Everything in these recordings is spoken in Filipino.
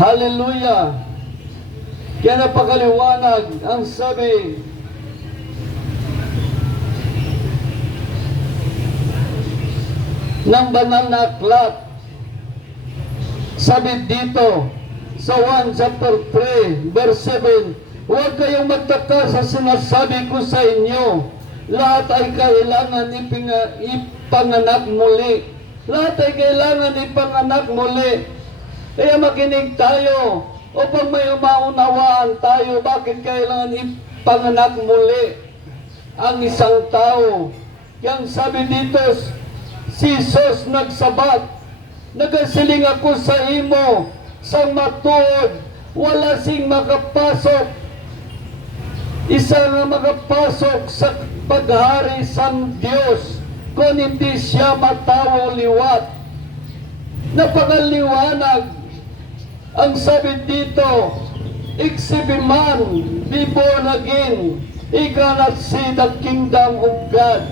Hallelujah! Kaya napakaliwanag ang sabi ng banal na aklat. Sabi dito sa 1 chapter 3 verse 7, huwag kayong magtaka sa sinasabi ko sa inyo, lahat ay kailangan ipanganak muli. Lahat ay kailangan ipanganak muli. Kaya makinig tayo upang may maunawaan tayo bakit kailangan ipanganak muli ang isang tao. Yang sabi dito, si Jesus nagsabat, nagasiling ako sa imo, sang matuod, wala sing makapasok, isa nga makapasok sa paghari sang Diyos, kung hindi siya matawo liwat. Napakaliwanag ang sabi dito, except man be born again, he cannot see the kingdom of God.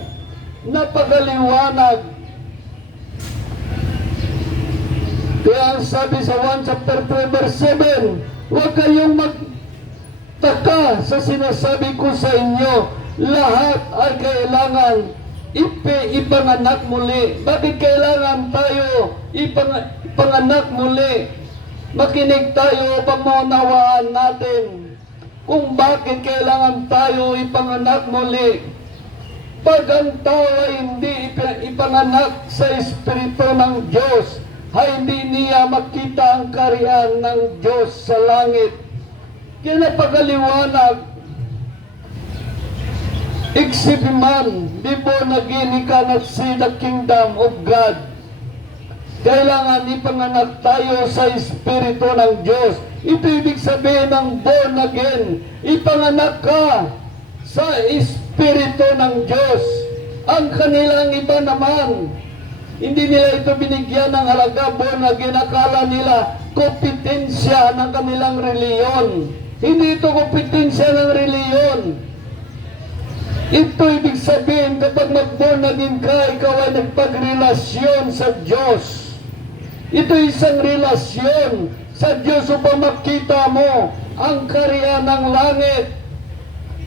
Napakaliwanag. Kaya ang sabi sa 1 chapter 3 verse 7, huwag kayong magtaka sa sinasabi ko sa inyo, lahat ay kailangan ipanganak muli. Bakit kailangan tayo ipanganak muli? Makinig tayo upang maunawaan natin kung bakit kailangan tayo ipanganak muli. Pag ang tao ay hindi ipanganak sa Espiritu ng Diyos, ay hindi niya makita ang kaharian ng Diyos sa langit. Kaya napakaliwanag, except man be born again, he cannot see the kingdom of God. Kailangan ipanganak tayo sa Espiritu ng Diyos. Ito ibig sabihin ng born again. Ipanganak ka sa Espiritu ng Diyos. Ang kanilang iba naman, hindi nila ito binigyan ng halaga, born again. Akala nila kompetensya ng kanilang reliyon. Hindi ito kompetensya ng reliyon. Ito ibig sabihin, kapag mag-born again ka, ikaw ay nagpagrelasyon sa Diyos. Ito isang relasyon sa Diyos upang makita mo ang kaharian ng langit.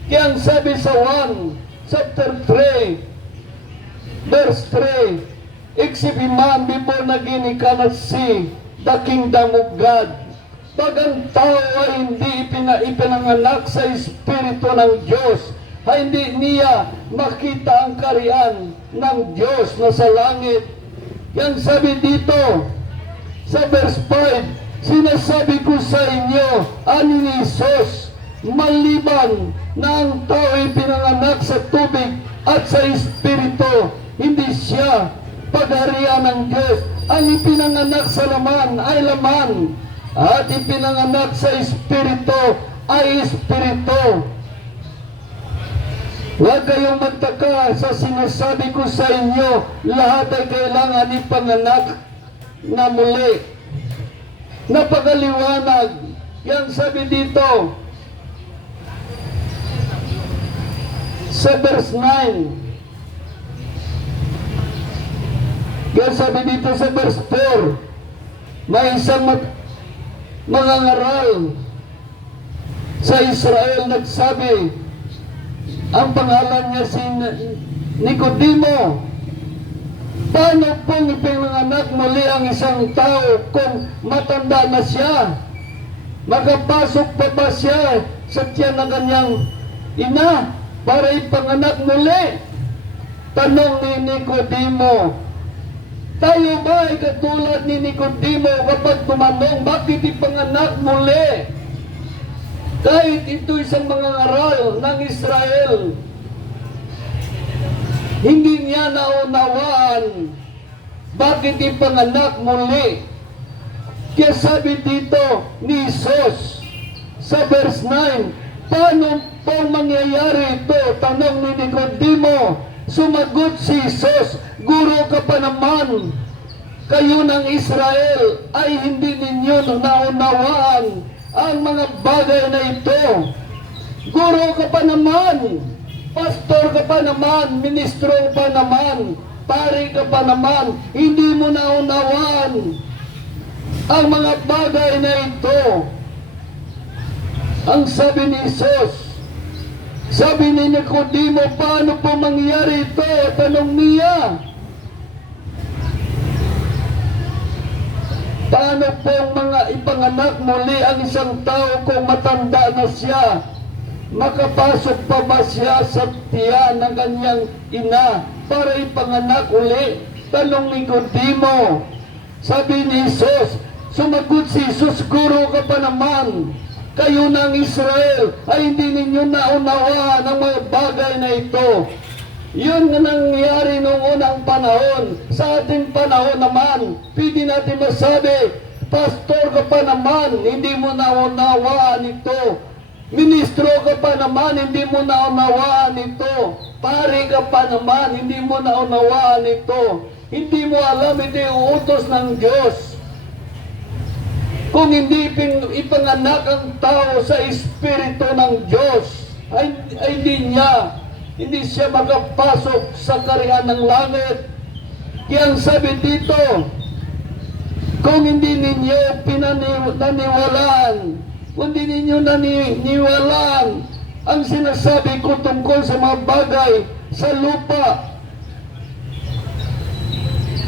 Kaya ang sabi sa 1 chapter 3 verse 3, except a man be born again, he cannot see the kingdom of God. Pag ang tao ay hindi ipinanganak sa Espiritu ng Diyos, ay hindi niya makita ang kaharian ng Diyos na sa langit. Yang sabi dito sa verse 5, sinasabi ko sa inyo, ani ni Jesus, maliban na ang tao ay pinanganak sa tubig at sa Espiritu, hindi siya pagharian ng Diyos. Ang ipinanganak sa laman ay laman, at ipinanganak sa Espiritu ay Espiritu. Huwag kayong magtaka sa sinasabi ko sa inyo, lahat ay kailangan ipanganak na muli. Napakaliwanag. Yang sabi dito sa verse 9. Yan sabi dito sa verse 4, may isang mangangaral sa Israel nagsabi, ang pangalan niya si Nicodemo, paano pong ipinanganak muli ang isang tao kung matanda na siya? Makapasok pa ba siya sa tiyan ng kanyang ina para ipanganak muli? Tanong ni Nicodemo. Tayo ba ay katulad ni Nicodemo kapag tumanong, bakit ipanganak muli? Kahit ito isang mangangaral ng Israel, hindi niya naunawaan bakit ipanganak muli. Kaya sabi dito ni Jesus sa verse 9, paano pong mangyayari ito? Tanong ni Nicodemo. Sumagot si Jesus, guro ka pa naman, kayo ng Israel ay hindi ninyo naunawaan ang mga bagay na ito. Guro ka pa naman, pastor ka pa naman, ministro pa naman, pari ka pa naman, hindi mo naunawaan ang mga bagay na ito. Ang sabi ni Jesus, sabi ni Nicodemo, paano po mangyari ito? Tanong niya. Paano pong mga ipanganak muli ang isang tao kung matanda na siya? Makapasok pa ba siya sa tiyan ng kanyang ina para ipanganak uli? Tanong ni Nicodemo. Sabi ni Jesus, sumagot si Jesus, guro ka pa naman. Kayo ng Israel ay hindi ninyo naunawaan ang mga bagay na ito. Yun na nangyari noong unang panahon. Sa ating panahon naman, pwede natin masabi, pastor ka pa naman, hindi mo naunawaan ito. Ministro ka pa naman, hindi mo naunawaan ito. Pare ka pa naman, hindi mo naunawaan ito. Hindi mo alam, ito yung utos ng Diyos. Kung hindi ipanganak ang tao sa Espiritu ng Diyos, ay hindi siya makapasok sa kaharian ng langit. Kaya ang sabi dito, kung hindi ninyo pinaniwalaan, kung hindi ninyo naniwalaan ang sinasabi ko tungkol sa mga bagay sa lupa,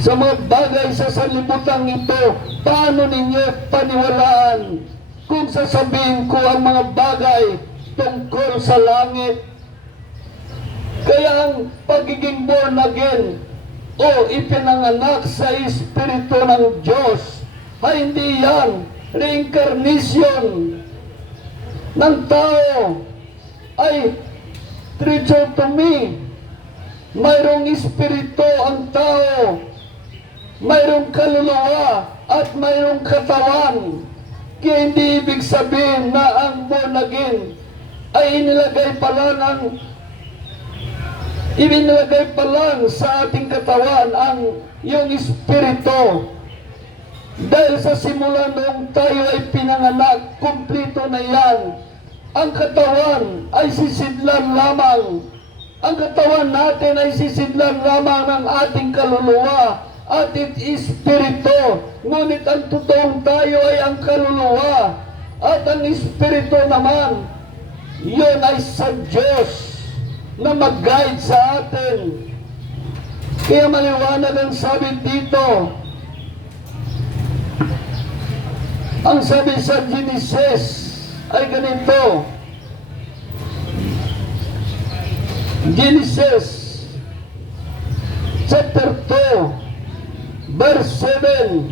sa mga bagay sa sanlibutan ito, paano ninyo paniwalaan kung sasabihin ko ang mga bagay tungkol sa langit? Kaya ang pagiging born again o ipinanganak sa Espiritu ng Diyos ay hindi yan reincarnation ng tao, ay trichotomy. Mayroong espiritu ang tao, mayroong kaluluwa at mayroong katawan. Kaya hindi ibig sabihin na ang born again ay inilagay pa lang sa ating katawan ang yung espiritu. Dahil sa simula noong tayo ay pinanganak, kumplito na yan. Ang katawan ay sisidlan lamang. Ang katawan natin ay sisidlan lamang ng ating kaluluwa at espiritu. Ngunit ang totoong tayo ay ang kaluluwa at ang espiritu naman, yun ay sa Diyos na mag-guide sa atin. Kaya maliwanag ang sabi dito. Ang sabi sa Genesis ay ganito. Genesis chapter 2 verse 7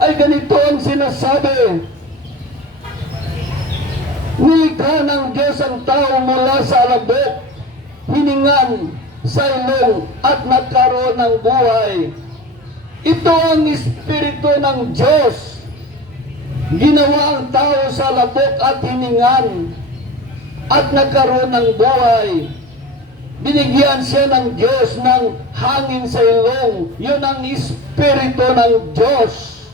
ay ganito ang sinasabi. Nilikha ng Diyos ang tao mula sa alabok, hiningan sa ilong at nagkaroon ng buhay. Ito ang espiritu ng Diyos. Ginawa ang tao sa alabok at hiningan at nagkaroon ng buhay. Binigyan siya ng Diyos ng hangin sa ilong. Yun ang espiritu ng Diyos.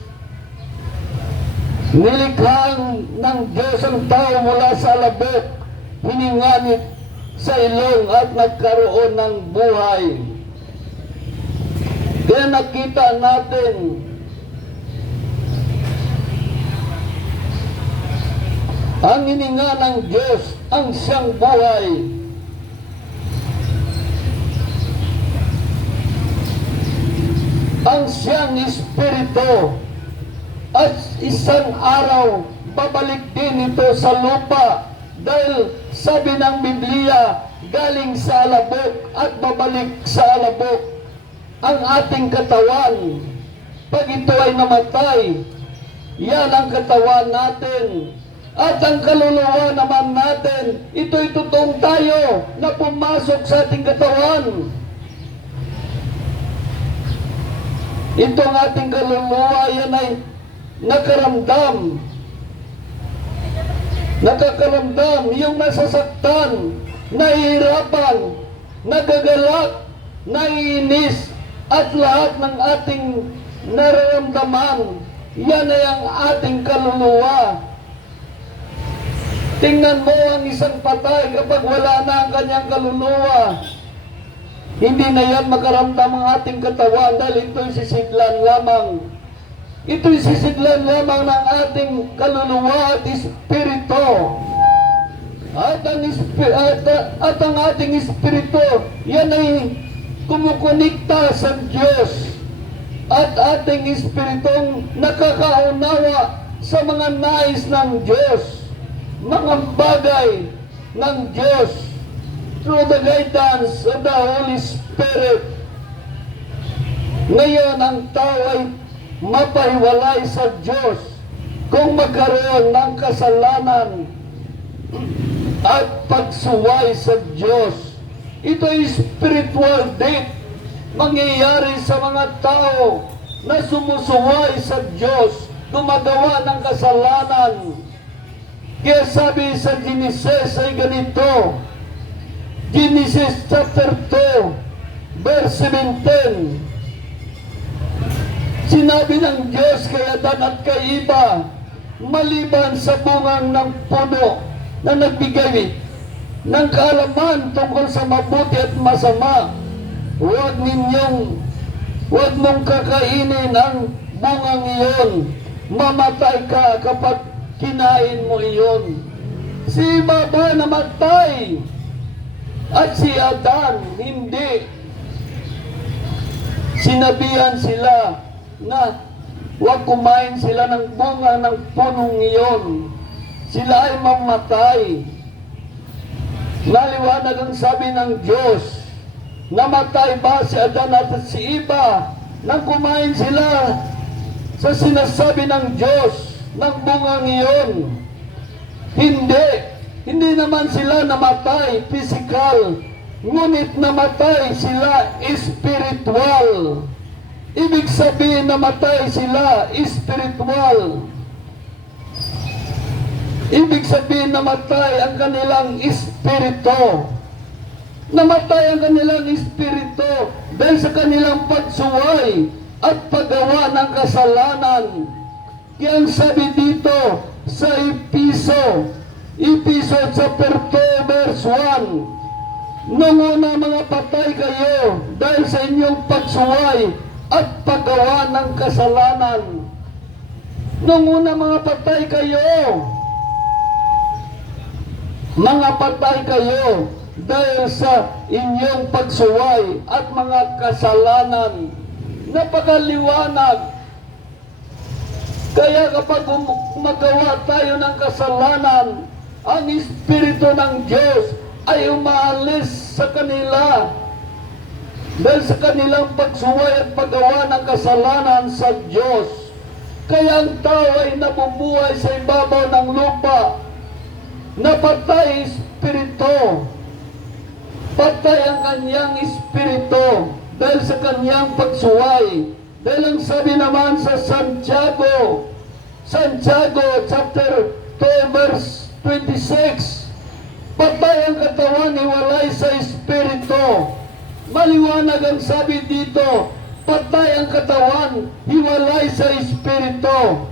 Nilikha ng Diyos ang tao mula sa alabok, hiningan sa ilong at nagkaroon ng buhay. Kaya nakita natin ang hininga ng Diyos ang siyang buhay. Ang siyang espiritu. At isang araw, babalik din ito sa lupa. Dahil sabi ng Biblia, galing sa alabok at babalik sa alabok ang ating katawan. Pag ito ay namatay, yan ang katawan natin. At ang kaluluwa naman natin, ito'y totoong tayo na pumasok sa ating katawan. Ito ang ating kaluluwa, yan ay nakaramdam. Nakakaramdam, yung nasasaktan, nahihirapan, nagagalak, naiinis, at lahat ng ating nararamdaman, yan ay ang ating kaluluwa. Tingnan mo ang isang patay kapag wala na ang kanyang kaluluwa. Hindi na yan makaramdam ang ating katawan dahil ito'y sisidlan lamang. Ito'y sisidlan lamang ng ating kaluluwa at espiritu. At ang ating espiritu, yan ay kumukonekta sa Diyos. At ating espiritong nakakaunawa sa mga nais ng Diyos, mga bagay ng Diyos, through the guidance of the Holy Spirit. Ngayon, ang tao ay mapahiwalay sa Diyos kung magkaroon ng kasalanan at pagsuway sa Diyos. Ito ay spiritual death mangyayari sa mga tao na sumusuway sa Diyos, gumagawa ng kasalanan. Kaya sabi sa Genesis ay ganito, Genesis chapter 2, verse 17, sinabi ng Diyos kay Adan at kay Eva, maliban sa bungang ng puno na nagbigay ng kaalaman tungkol sa mabuti at masama, huwag mong kakainin ang bungang iyon. Mamatay ka kapag kinain mo iyon. Si Eva ba namatay? At si Adan, hindi. Sinabihan sila na huwag kumain sila ng bunga ng punong iyon. Sila ay mamatay. Naliwanag ang sabi ng Diyos. Namatay ba si Adan at si Eva nang kumain sila sa sinasabi ng Diyos ng bungang iyon? Hindi. Hindi naman sila namatay physical, ngunit namatay sila spiritual. Ibig sabihin namatay sila spiritual. Ibig sabihin namatay ang kanilang espiritu. Namatay ang kanilang espiritu dahil sa kanilang pagsuway at paggawa ng kasalanan. Kaya ang sabi dito sa Episo chapter 2 verse 1, nung una mga patay kayo dahil sa inyong pagsuway at paggawa ng kasalanan. Nung una mga patay kayo, dahil sa inyong pagsuway at mga kasalanan. Napakaliwanag. Kaya kapag magawa tayo ng kasalanan, ang Espiritu ng Diyos ay umaalis sa kanila dahil sa kanilang pagsuway at paggawa ng kasalanan sa Diyos. Kaya ang tao ay nabubuhay sa ibabaw ng lupa. Napatay espiritu. Patay ang kanyang espiritu dahil sa kanyang pagsuway. Dahil ang sabi naman sa Santiago chapter 2 verse 26, patay ang katawan, hiwalay sa espiritu. Maliwanag ang sabi dito, patay ang katawan, hiwalay sa espiritu.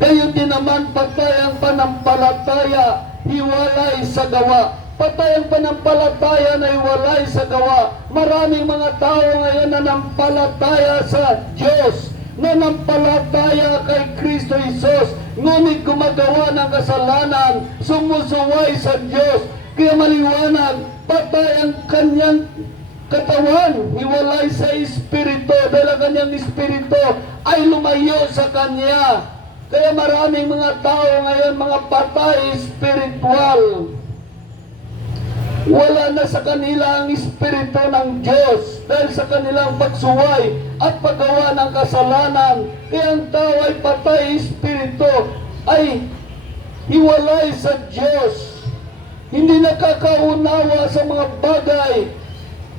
Gayon din naman patay ang panampalataya, hiwalay sa gawa. Patay ang panampalataya na hiwalay sa gawa. Maraming mga tao ngayon nanampalataya sa Diyos, nanampalataya kay Kristo Jesus, ngunit gumagawa ng kasalanan, sumusuway sa Diyos. Kaya maliwanag, patay ang kanyang katawan, hiwalay sa espiritu, dahil ang kanyang espiritu ay lumayo sa kanya. Kaya maraming mga tao ngayon, mga patay spiritual. Wala na sa kanila ang espiritu ng Diyos dahil sa kanilang pagsuway at paggawa ng kasalanan. Kaya ang tao ay patay espiritu, ay hiwalay sa Diyos. Hindi nakakaunawa sa mga bagay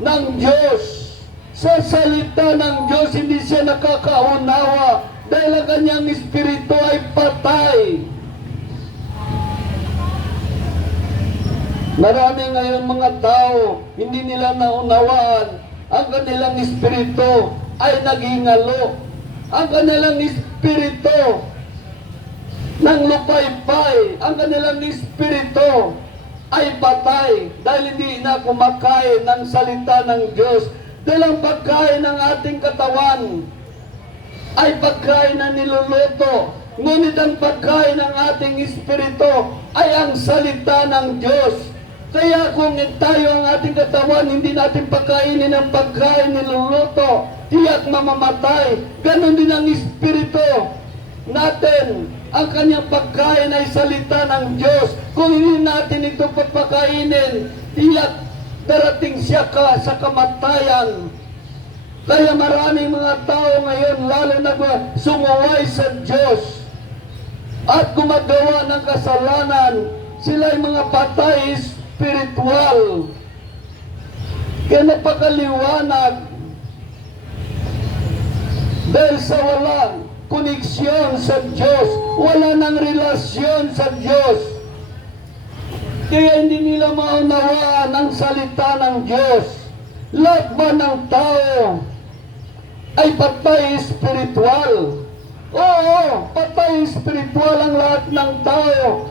ng Diyos. Sa salita ng Diyos, hindi siya nakakaunawa dahil ang kanyang espiritu ay patay. Marami ngayon mga tao, hindi nila naunawaan. Ang kanilang espiritu ay nagingalo. Ang kanilang espiritu ng lupaypay, ang kanilang espiritu ay patay dahil hindi na kumakain ng salita ng Diyos. Dahil ang pagkain ng ating katawan ay pagkain na niluluto. Ngunit ang pagkain ng ating espiritu ay ang salita ng Diyos. Kaya kung tayo ang ating katawan, hindi natin pagkainin ang pagkain niluluto, tiyak mamamatay. Ganon din ang espiritu natin. Ang kanyang pagkain ay salita ng Diyos. Kung hindi natin ito papakainin, tiyak darating siya sa kamatayan. Kaya maraming mga tao ngayon, lalo na sumuway sa Diyos at gumagawa ng kasalanan, sila ay mga patay spiritual. Kaya napakaliwanag dahil sa walang koneksyon sa Diyos, wala ng relasyon sa Diyos. Kaya hindi nila maunawaan ang salita ng Diyos. Lahat ba ng tao ay patay spiritual? Oo, patay spiritual ang lahat ng tao.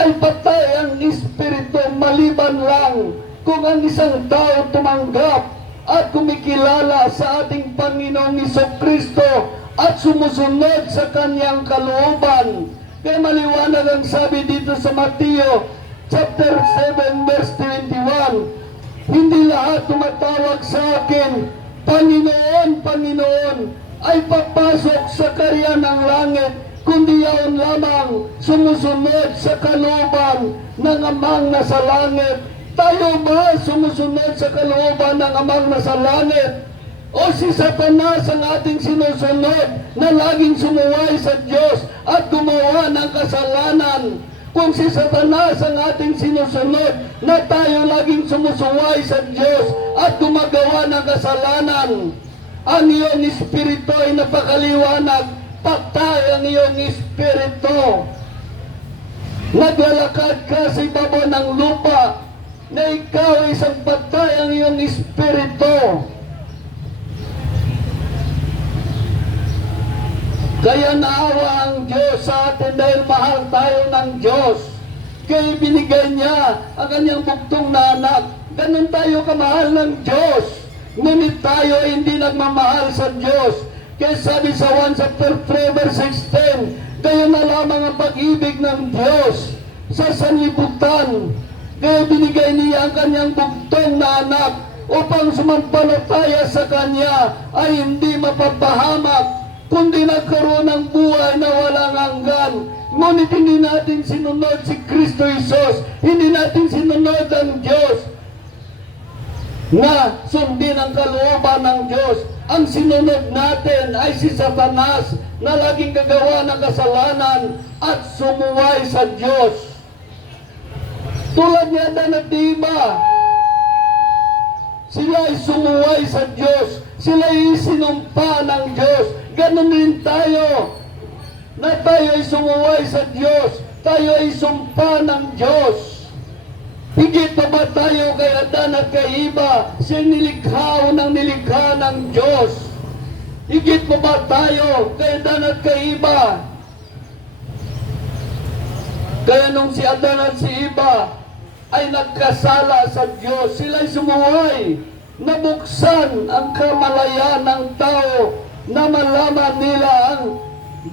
Ay patay ang espiritu, maliban lang kung ang isang tao tumanggap at kumikilala sa ating Panginoong Jesucristo at sumusunod sa kanyang kalooban. Kaya maliwanag ang sabi dito sa Mateo chapter 7 verse 21, hindi lahat tumatawag sa akin, Panginoon, Panginoon, ay papasok sa karya ng langit, kundi yaon lamang sumusunod sa kalooban ng Amang nasa langit. Tayo ba sumusunod sa kalooban ng Amang nasa langit? O si Satanas ang ating sinusunod na laging sumuway sa Diyos at gumawa ng kasalanan? Kung si Satanas ang ating sinusunod na tayo laging sumusuway sa Diyos at gumagawa ng kasalanan, ang iyong espiritu ay napakaliwanag, patay ang iyong espiritu. Naglalakad ka sa ibabaw ng lupa na ikaw ay isang patay ang iyong espiritu. Kaya naawa ang Diyos sa atin dahil mahal tayo ng Diyos. Kaya binigay niya ang kanyang buktong na anak. Ganun tayo kamahal ng Diyos. Ngunit tayo hindi nagmamahal sa Diyos. Kaya sabi sa 1 chapter 3 verse 16, kayo na lamang ang pag-ibig ng Diyos sa sanlibutan. Kaya binigay niya ang kanyang buktong na anak upang sumampalataya sa kanya ay hindi mapapahamak, kundi nagkaroon ng buhay na walang hanggan. Ngunit hindi natin sinunod si Kristo Jesus, hindi natin sinunod ang Diyos na sundin ang kalooban ng Diyos. Ang sinunod natin ay si Satanas na laging gagawa ng kasalanan at sumuway sa Diyos. Tulad ni Adan at Eva, sila ay sumuway sa Diyos, sila ay sinumpa ng Diyos. Ganon din tayo, na tayo ay sumuway sa Diyos, tayo ay sumpa ng Diyos. Higit pa ba tayo kay Adan at kay Eva? Siya nilikha ng nilikha ng Diyos. Higit pa ba tayo kay Adan at kay Eva? Kaya nung si Adan at si Eva ay nagkasala sa Diyos, sila ay sumuway, nabuksan ang kamalayan ng tao na malaman nila ang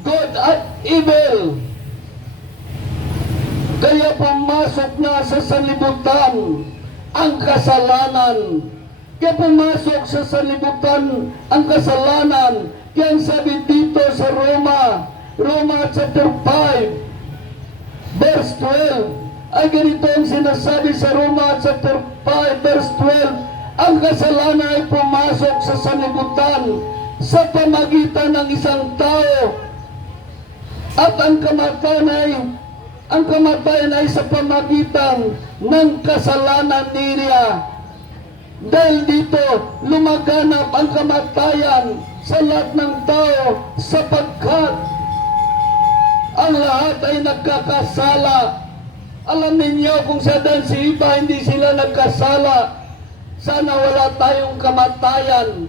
good at evil. Kaya pumasok na sa sanlibutan ang kasalanan. Kaya pumasok sa sanlibutan ang kasalanan. Kaya ang sabi dito sa Roma chapter 5 verse 12, ay ganito ang sinasabi sa Roma chapter 5 verse 12, ang kasalanan ay pumasok sa sanlibutan sa pamagitan ng isang tao, at ang kamatayan ay sa pamagitan ng kasalanan niya. Dahil dito lumaganap ang kamatayan sa lahat ng tao, sapagkat ang lahat ay nagkakasala. Alam ninyo, kung si Adan si Eva hindi sila nagkasala, sana wala tayong kamatayan.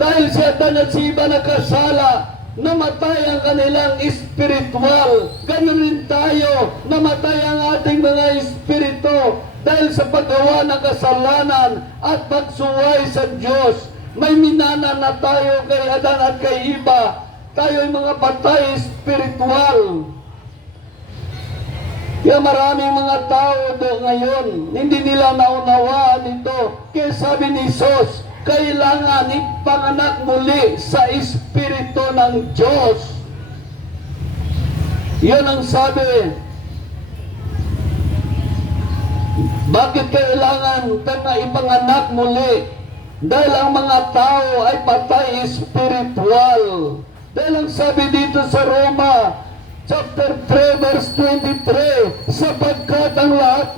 Dahil si Adan at si Eva nagkasala, namatay ang kanilang espiritual. Ganun rin tayo, namatay ang ating mga espiritu dahil sa paggawa ng kasalanan at pagsuway sa Diyos. May minana na tayo kay Adan at kay Eva. Tayo ay mga patay spiritual. Kaya maraming mga tao do ngayon, hindi nila naunawaan ito. Kaya sabi ni Jesus, kailangan ipanganak muli sa Espiritu ng Diyos. Yun ang sabi. Bakit kailangan na ipanganak muli? Dahil ang mga tao ay patay spiritual. Dahil ang sabi dito sa Roma, chapter 3, verse 23, sapagkat ang lahat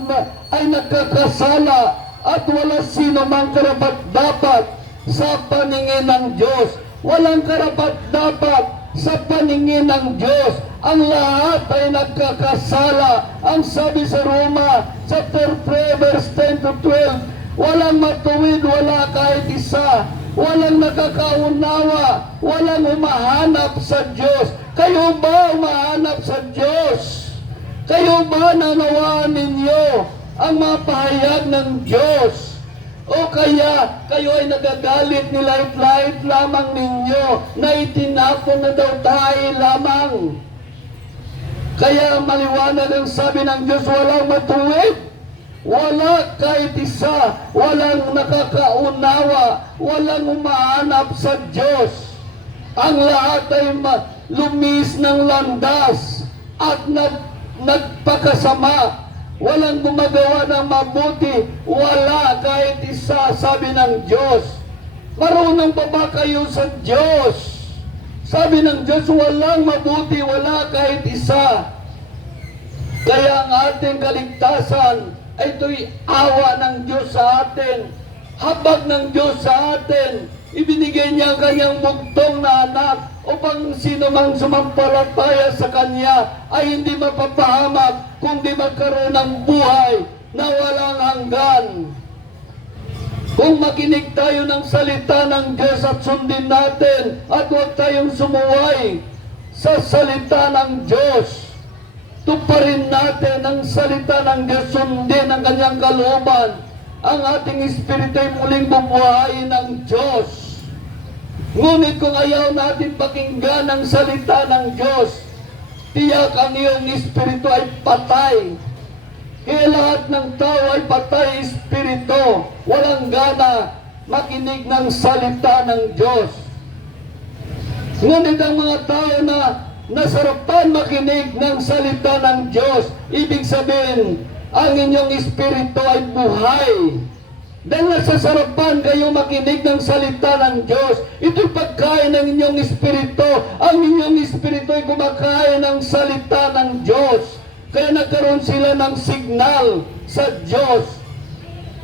ay nagkakasala at wala sino mang karapat-dapat sa paningin ng Diyos. Walang karapat-dapat sa paningin ng Diyos. Ang lahat ay nagkakasala. Ang sabi sa Roma, chapter 3, verse 10 to 12, walang matuwid, wala kahit isa. Walang nakakaunawa, walang humahanap sa Diyos. Kayo ba humahanap sa Diyos? Kayo ba nanawaan ninyo ang mga pahayag ng Diyos? O kaya kayo ay nagagalit, nilait-lait lamang ninyo na itinapon na daw tayo lamang? Kaya maliwanag ang sabi ng Diyos, walang matuwid. Wala kahit isa, walang nakakaunawa, walang umahanap sa Diyos. Ang lahat ay lumis ng landas at nagpakasama. Walang gumagawa ng mabuti, wala kahit isa, sabi ng Diyos. Marunong pa ba kayo sa Diyos? Sabi ng Diyos, walang mabuti, wala kahit isa. Kaya ang ating kaligtasan, ito'y awa ng Diyos sa atin, habag ng Diyos sa atin. Ibinigay niya ang kanyang bugtong na anak upang sino mang sumampalataya sa kanya ay hindi mapapahamak kundi magkaroon ng buhay na walang hanggan. Kung makinig tayo ng salita ng Diyos at sundin natin at huwag tayong sumuway sa salita ng Diyos, tuparin natin ang salita ng Diyos, sundin ang kanyang kalooban, ang ating espiritu ay muling bubuhayin ng Diyos. Ngunit kung ayaw natin pakinggan ang salita ng Diyos, tiyak ang iyong espiritu ay patay. Kaya lahat ng tao ay patay espiritu, walang gana makinig ng salita ng Diyos. Ngunit ang mga tao na nasarapan makinig ng salita ng Diyos, ibig sabihin, ang inyong espiritu ay buhay. Dahil nasasarapan kayo makinig ng salita ng Diyos, ito'y pagkain ng inyong espiritu. Ang inyong espiritu ay kumakain ng salita ng Diyos. Kaya nagkaroon sila ng signal sa Diyos.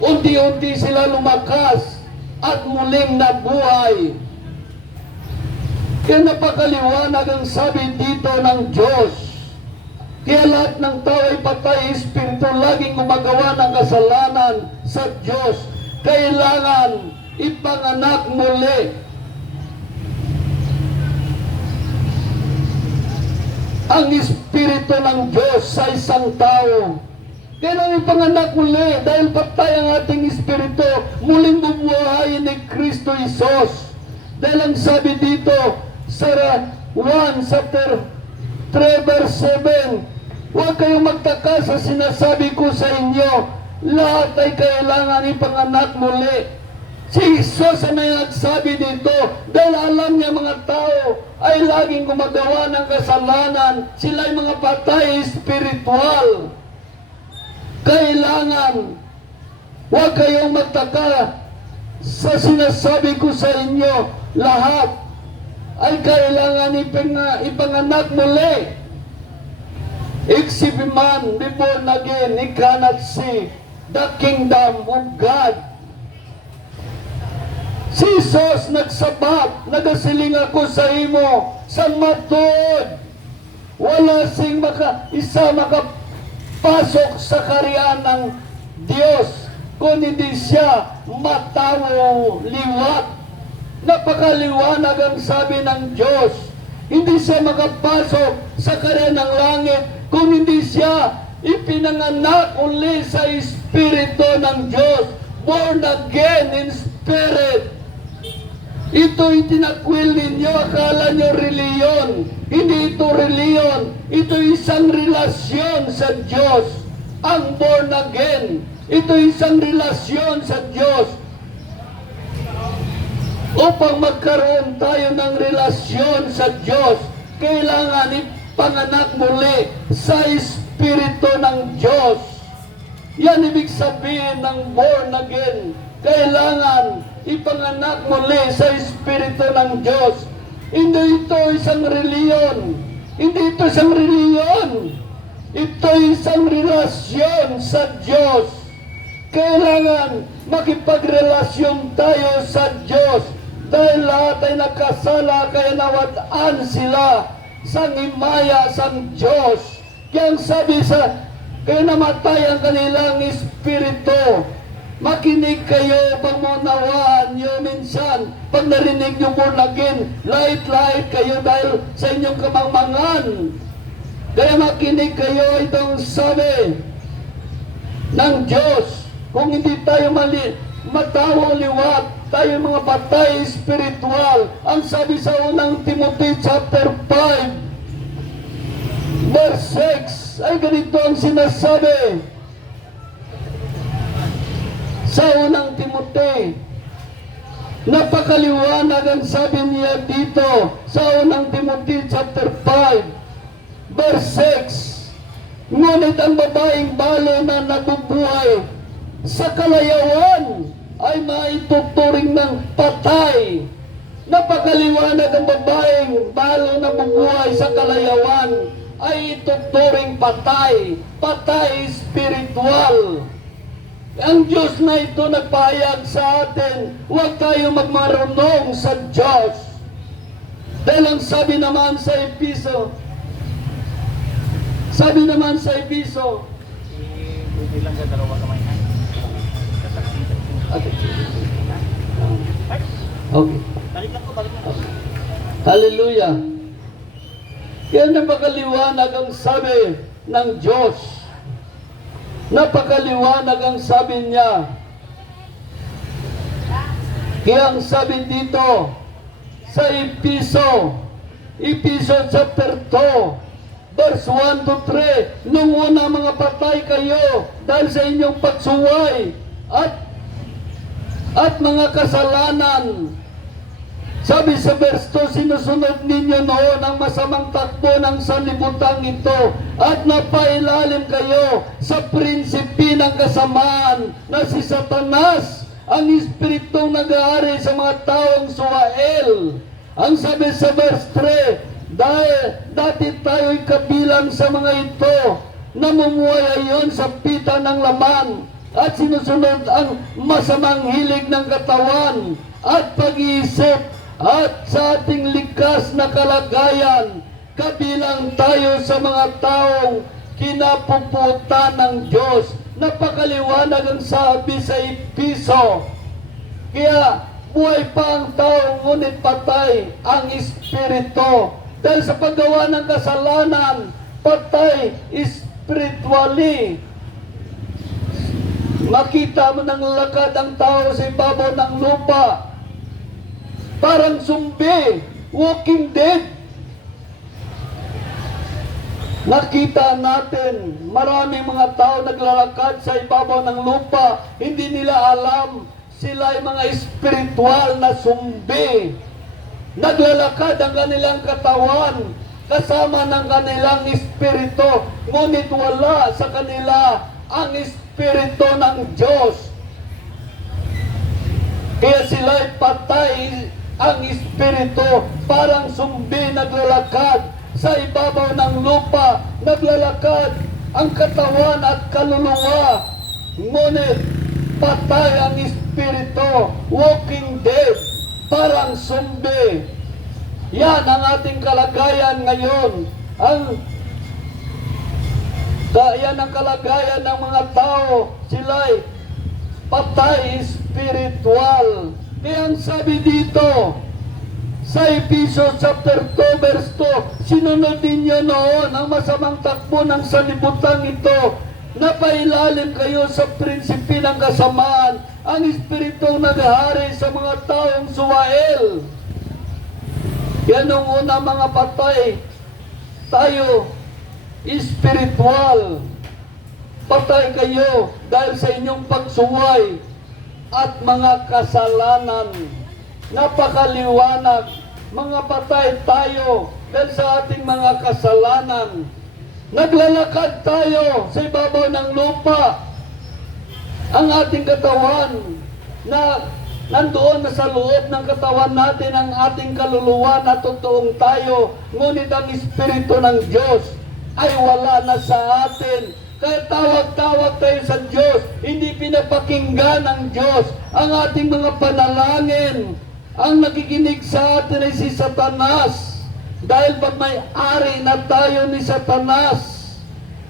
Unti-unti sila lumakas at muling nabuhay. Kaya napakaliwanag ang sabi dito ng Diyos. Kaya lahat ng tao ay patay espiritu, laging gumagawa ng kasalanan sa Diyos. Kailangan ipanganak muli. Ang espiritu ng Diyos sa isang tao. Kailangan ipanganak muli dahil patay ang ating espiritu. Muling bubuhayin ni Kristo Jesus. Dahil ang sabi dito sa 1 chapter 3 verse 7, huwag kayong magtaka sa sinasabi ko sa inyo, lahat ay kailangan ipanganak muli. Si Jesus ang may nagsabi dito dahil alam niya mga tao ay laging gumagawa ng kasalanan. Sila ay mga patay espiritual. Kailangan, huwag kayong magtaka sa sinasabi ko sa inyo, lahat ay kailangan ipanganak muli. If man be born again, he cannot see the kingdom of God. Si Jesus nagsabat, nagasiling ako sa imo, sa matod. Wala sing isa makapasok sa kariyan ng Diyos, kung hindi siya matawo liwat. Napakaliwanag ang sabi ng Diyos. Hindi siya makapasok sa kariyan ng langit kung hindi siya ipinanganak uli sa Espiritu ng Diyos. Born again in Spirit. Ito'y tinakwil ninyo, akala nyo reliyon. Hindi ito reliyon. Ito isang relasyon sa Diyos. Ang born again. Ito isang relasyon sa Diyos. Upang magkaroon tayo ng relasyon sa Diyos, kailangan ipanganak muli sa Espiritu ng Diyos. Yan ibig sabihin ng born again. Kailangan ipanganak muli sa Espiritu ng Diyos. Hindi ito isang reliyon. Hindi ito isang reliyon. Ito isang relasyon sa Diyos. Kailangan makipagrelasyon tayo sa Diyos. Dahil lahat ay nagkasala, kaya nawadaan sila sa himaya sa Diyos. Kaya sabi kaya namatay ang kanilang espiritu. Makinig kayo, pagmunawaan nyo minsan. Pag narinig nyo born again, light kayo dahil sa inyong kamangmangan. Kaya makinig kayo, itong sabi ng Diyos. Kung hindi tayo matawo liwat, tayo mga patay spiritual. Ang sabi sa unang Timothy chapter 5 verse 6 ay ganito ang sinasabi sa unang Timothy. Napakaliwanag ang sabi niya dito sa unang Timothy chapter 5 verse 6. Ngunit ang babaeng balo na nabubuhay sa kalayawan ay maituturing ng patay. Napakaliwanag ang babaeng balo na bubuhay sa kalayawan ay ituturing patay. Patay spiritual. Ang Diyos na ito nagpahayag sa atin, huwag tayo magmarunong sa Diyos. Dahil ang sabi naman sa Episo, Ilang sa dalawa kamay na. okay. Balik lang. Hallelujah. Yan napakaliwanag ang sabi ng Diyos. Napakaliwanag ang sabi niya. Kaya ang sabi dito sa Episo chapter 2 verse 1 to 3, nung una mga patay kayo dahil sa inyong pagsuway at mga kasalanan. Sabi sa verse 2, sinusunod ninyo noon ang masamang takbo ng sanlibutan ito at napailalim kayo sa prinsipi ng kasamaan na si Satanas, ang espiritong nag-aari sa mga taong suwael. Ang sabi sa verse 3, dahil dati tayo'y kabilang sa mga ito, namumuhay ayon sa pita ng laman at sinusunod ang masamang hilig ng katawan at pag-iisip, at sa ating likas na kalagayan, kabilang tayo sa mga taong kinapuputan ng Diyos. Napakaliwanag ang sabi sa Episo. Kaya buhay pa ang tao, ngunit patay ang espiritu. Dahil sa paggawa ng kasalanan, patay spiritually. Makita mo ng lakad ang tao sa ibabaw ng lupa. Parang zombie, walking dead. Nakita natin, maraming mga tao naglalakad sa ibabaw ng lupa. Hindi nila alam, sila ay mga espiritual na zombie. Naglalakad ang kanilang katawan kasama ng kanilang espiritu, ngunit wala sa kanila ang espiritu ng Diyos. Kaya sila ay patay ang espiritu, parang zombie naglalakad sa ibabaw ng lupa, naglalakad ang katawan at kaluluwa, ngunit patay ang espiritu, walking dead, parang zombie. Yan ang ating kalagayan ngayon. Yan ang kalagayan ng mga tao, sila'y patay spiritual. Kaya ang sabi dito sa Ephesians chapter 2 verse 2, sinunod ninyo noon ang masamang takbo ng sanlibutan ito napailalim kayo sa prinsipi ng kasamaan, ang Espiritong naghari sa mga taong suwael. Yan ang una mga patay. Tayo, espiritual. Patay kayo dahil sa inyong pagsuway at mga kasalanan. Napakaliwanag. Mga patay tayo dahil sa ating mga kasalanan. Naglalakad tayo sa ibabaw ng lupa. Ang ating katawan na nandoon na sa loob ng katawan natin ang ating kaluluwa na totoong tayo. Ngunit ang Espiritu ng Diyos ay wala na sa atin. Kaya tawag-tawag tayo sa Diyos. Hindi pinapakinggan ng Diyos ang ating mga panalangin. Ang nakikinig sa atin ay si Satanas. Dahil pag may ari na tayo ni Satanas.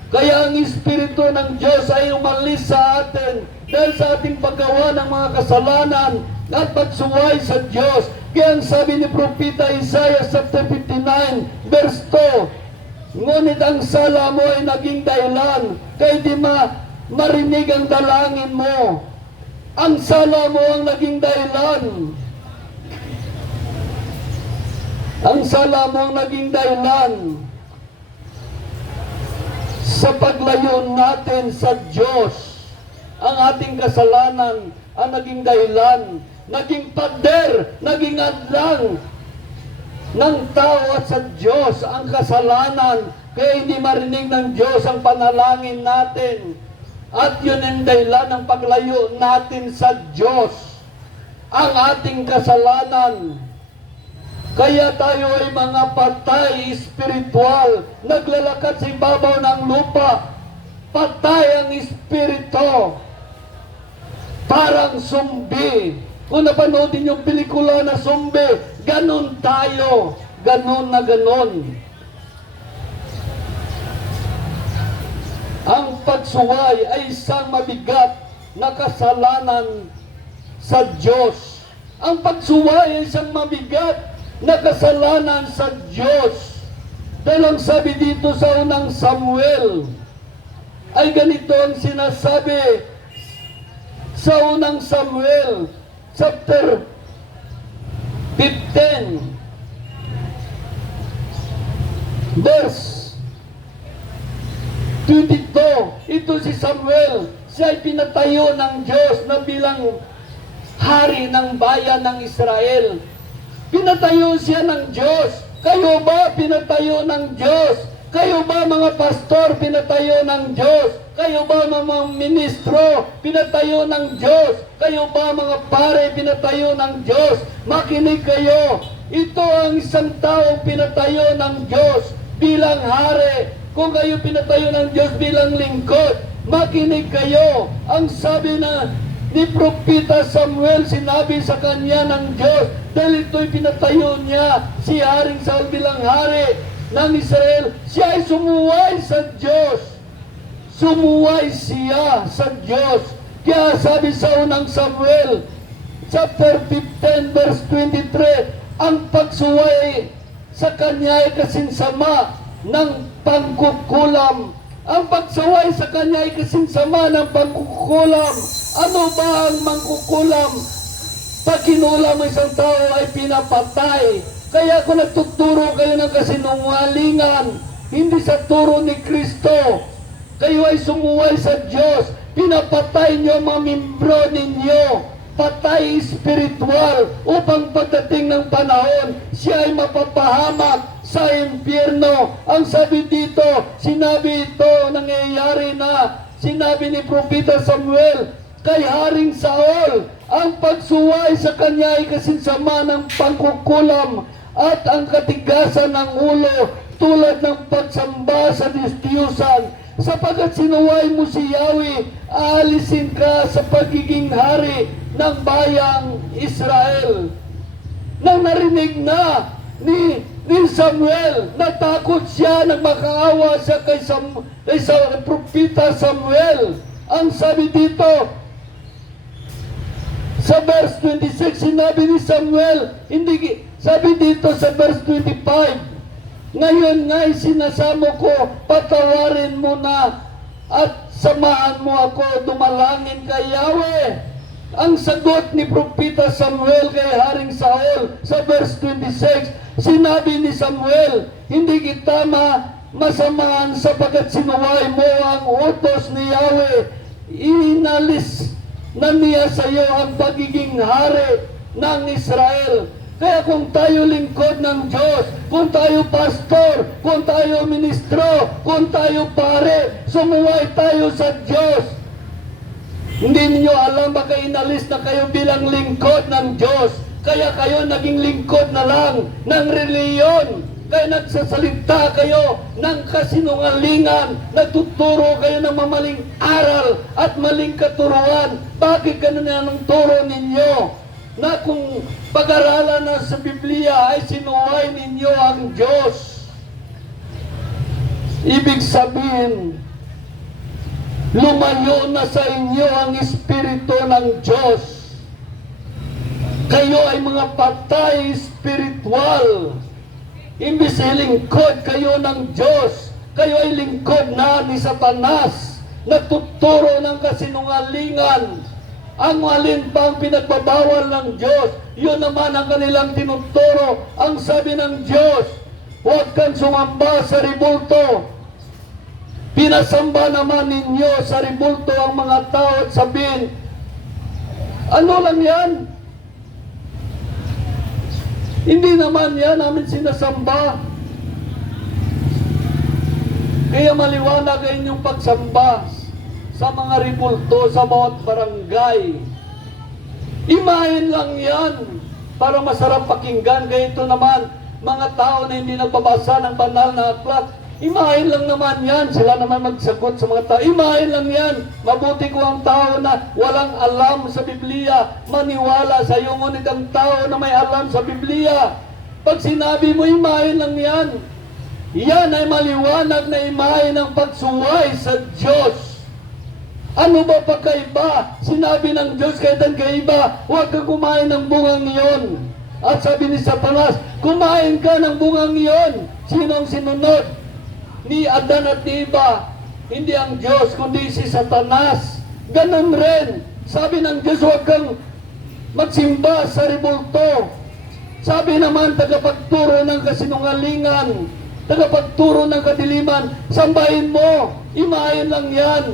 Kaya ang Espiritu ng Diyos ay umalis sa atin dahil sa ating paggawa ng mga kasalanan at pagsuway sa Diyos. Kaya ang sabi ni Propeta Isaiah chapter 59 verse 2, ngunit ang sala mo ay naging dahilan kaya di marinig ang dalangin mo. Ang sala mo ang naging dahilan. Ang sala mo ang naging dahilan sa paglayo natin sa Diyos. Ang ating kasalanan ang naging dahilan, naging pader, naging adlang ng tao at sa Diyos ang kasalanan. Kaya hindi marinig ng Diyos ang panalangin natin. At yun ang dahilan ng paglayo natin sa Diyos. Ang ating kasalanan. Kaya tayo ay mga patay espiritual, naglalakad sa ibabaw ng lupa. Patay ang espiritu. Parang zombie. Kung napanoodin yung pelikula na zombie, ganon tayo. Ganon na ganon. Ang pagsuway ay isang mabigat na kasalanan sa Diyos. Ang pagsuway ay isang mabigat na kasalanan sa Diyos. Dahil ang sabi dito sa unang Samuel, ay ganito ang sinasabi sa unang Samuel, chapter 15, verse 22. Ito si Samuel, siya ay pinatayo ng Diyos na bilang hari ng bayan ng Israel. Pinatayo siya ng Diyos. Kayo ba pinatayo ng Diyos? Kayo ba mga pastor pinatayo ng Diyos? Kayo ba mga ministro pinatayo ng Diyos? Kayo ba mga pare pinatayo ng Diyos? Makinig kayo. Ito ang isang tao pinatayo ng Diyos bilang hari. Kung kayo pinatayo ng Diyos bilang lingkod, makinig kayo. Ang sabi na ni Propeta Samuel, sinabi sa kanya ng Diyos, dahil ito'y pinatayo niya si Haring Saul bilang hari ng Israel, siya ay sumuway sa Diyos. Sumuway siya sa Diyos. Kaya sabi sa unang Samuel, chapter 15, verse 23, ang pagsuway sa kanya ay kasinsama ng pangkukulam. Ang pagsuway sa kanya ay kasinsama ng pangkukulam. Ano ba ang mangkukulam? Pag kinulam ang isang tao ay pinapatay. Kaya kung nagtuturo kayo ng kasinungalingan, hindi sa turo ni Kristo, kayo ay sumuway sa Diyos, pinapatay nyo mga membro ninyo, patay espiritual, upang pagdating ng panahon, siya ay mapapahamak sa impyerno. Ang sabi dito, sinabi ito, nangyayari na, sinabi ni Propeta Samuel, kay Haring Saul, ang pagsuway sa kanya ay kasinsama ng pangkukulam at ang katigasan ng ulo tulad ng pagsamba sa Diyos-Diyusan. Sapagkat sinuway mo si Yahweh, aalisin ka sa pagiging hari ng bayang Israel. Nang narinig na ni Samuel, natakot siya, nagmakaawa siya kay Propeta Samuel. Ang sabi dito, sa verse 26, sinabi ni Samuel, sabi dito sa verse 25, ngayon nga'y sinasamo ko, patawarin mo na at samahan mo ako dumalangin kay Yahweh. Ang sagot ni Propeta Samuel kay Haring Saul sa verse 26, sinabi ni Samuel, hindi kita masamahan sapagkat sinuway mo ang utos ni Yahweh. Inalis na niya sa iyo ang pagiging hari ng Israel. Kaya kung tayo lingkod ng Diyos, kung tayo pastor, kung tayo ministro, kung tayo pare, sumuway tayo sa Diyos. Hindi niyo alam baka inalis na kayo bilang lingkod ng Diyos. Kaya kayo naging lingkod na lang ng reliyon. Kaya nagsasalita kayo ng kasinungalingan. Nagtuturo kayo ng mamaling aral at maling katuruan. Bakit ganun yan ang turo ninyo? Na kung pag-aralan na sa Biblia ay sinuway ninyo ang Diyos. Ibig sabihin, lumayo na sa inyo ang Espiritu ng Diyos. Kayo ay mga patay spiritual. Imbis lingkod kayo ng Diyos, kayo ay lingkod na ni Satanas. Nagtuturo ng kasinungalingan. Ang alin pa ang pinagbabawal ng Diyos, yun naman ang kanilang tinuturo. Ang sabi ng Diyos, huwag kang sumamba sa ribulto. Pinasamba naman ninyo sa ribulto ang mga tao at sabihin, ano lang yan? Hindi naman yan namin sinasamba. Kaya maliwanag ang inyong pagsamba sa mga ribulto, sa bawat barangay. Imahin lang yan para masarap pakinggan. Kaya ito naman, mga tao na hindi nagbabasa ng banal na aklat, imahin lang naman yan. Sila naman magsagot sa mga tao. Imahin lang yan. Mabuti ko ang tao na walang alam sa Biblia maniwala sa iyo. Ngunit ang tao na may alam sa Biblia, pag sinabi mo imahin lang yan, yan ay maliwanag na imahin ng pagsuway sa Diyos. Ano ba pagkaiba? Sinabi ng Diyos kailan kaiba, huwag ka kumain ng bungang iyon. At sabi ni Satanas, kumain ka ng bungang iyon. Sino ang sinunod? Ni Adan at ni Eva, hindi ang Diyos, kundi si Satanas. Ganun rin. Sabi ng Diyos, huwag kang magsimba sa ribulto. Sabi naman, tagapagturo ng kasinungalingan, tagapagturo ng kadiliman, sambahin mo. Imahin lang yan.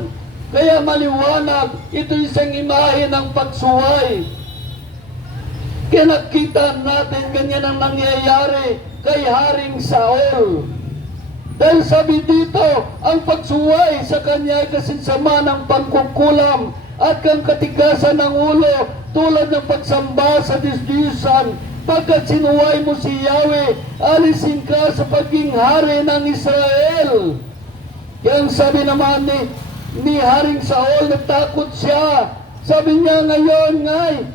Kaya maliwanag, ito isang imahe ng pagsuway. Kaya nakita natin ganyan ang nangyayari kay Haring Saul. Dahil sabi dito, ang pagsuway sa kanya ay kasinsama ng pagkukulam at kang katigasan ng ulo tulad ng pagsamba sa Diyos-Diyosan. Pagkat sinuway mo si Yahweh, alisin ka sa pagiging hari ng Israel. Kaya ang sabi naman ni Haring Saul, natakot siya. Sabi niya, ngayon ngay,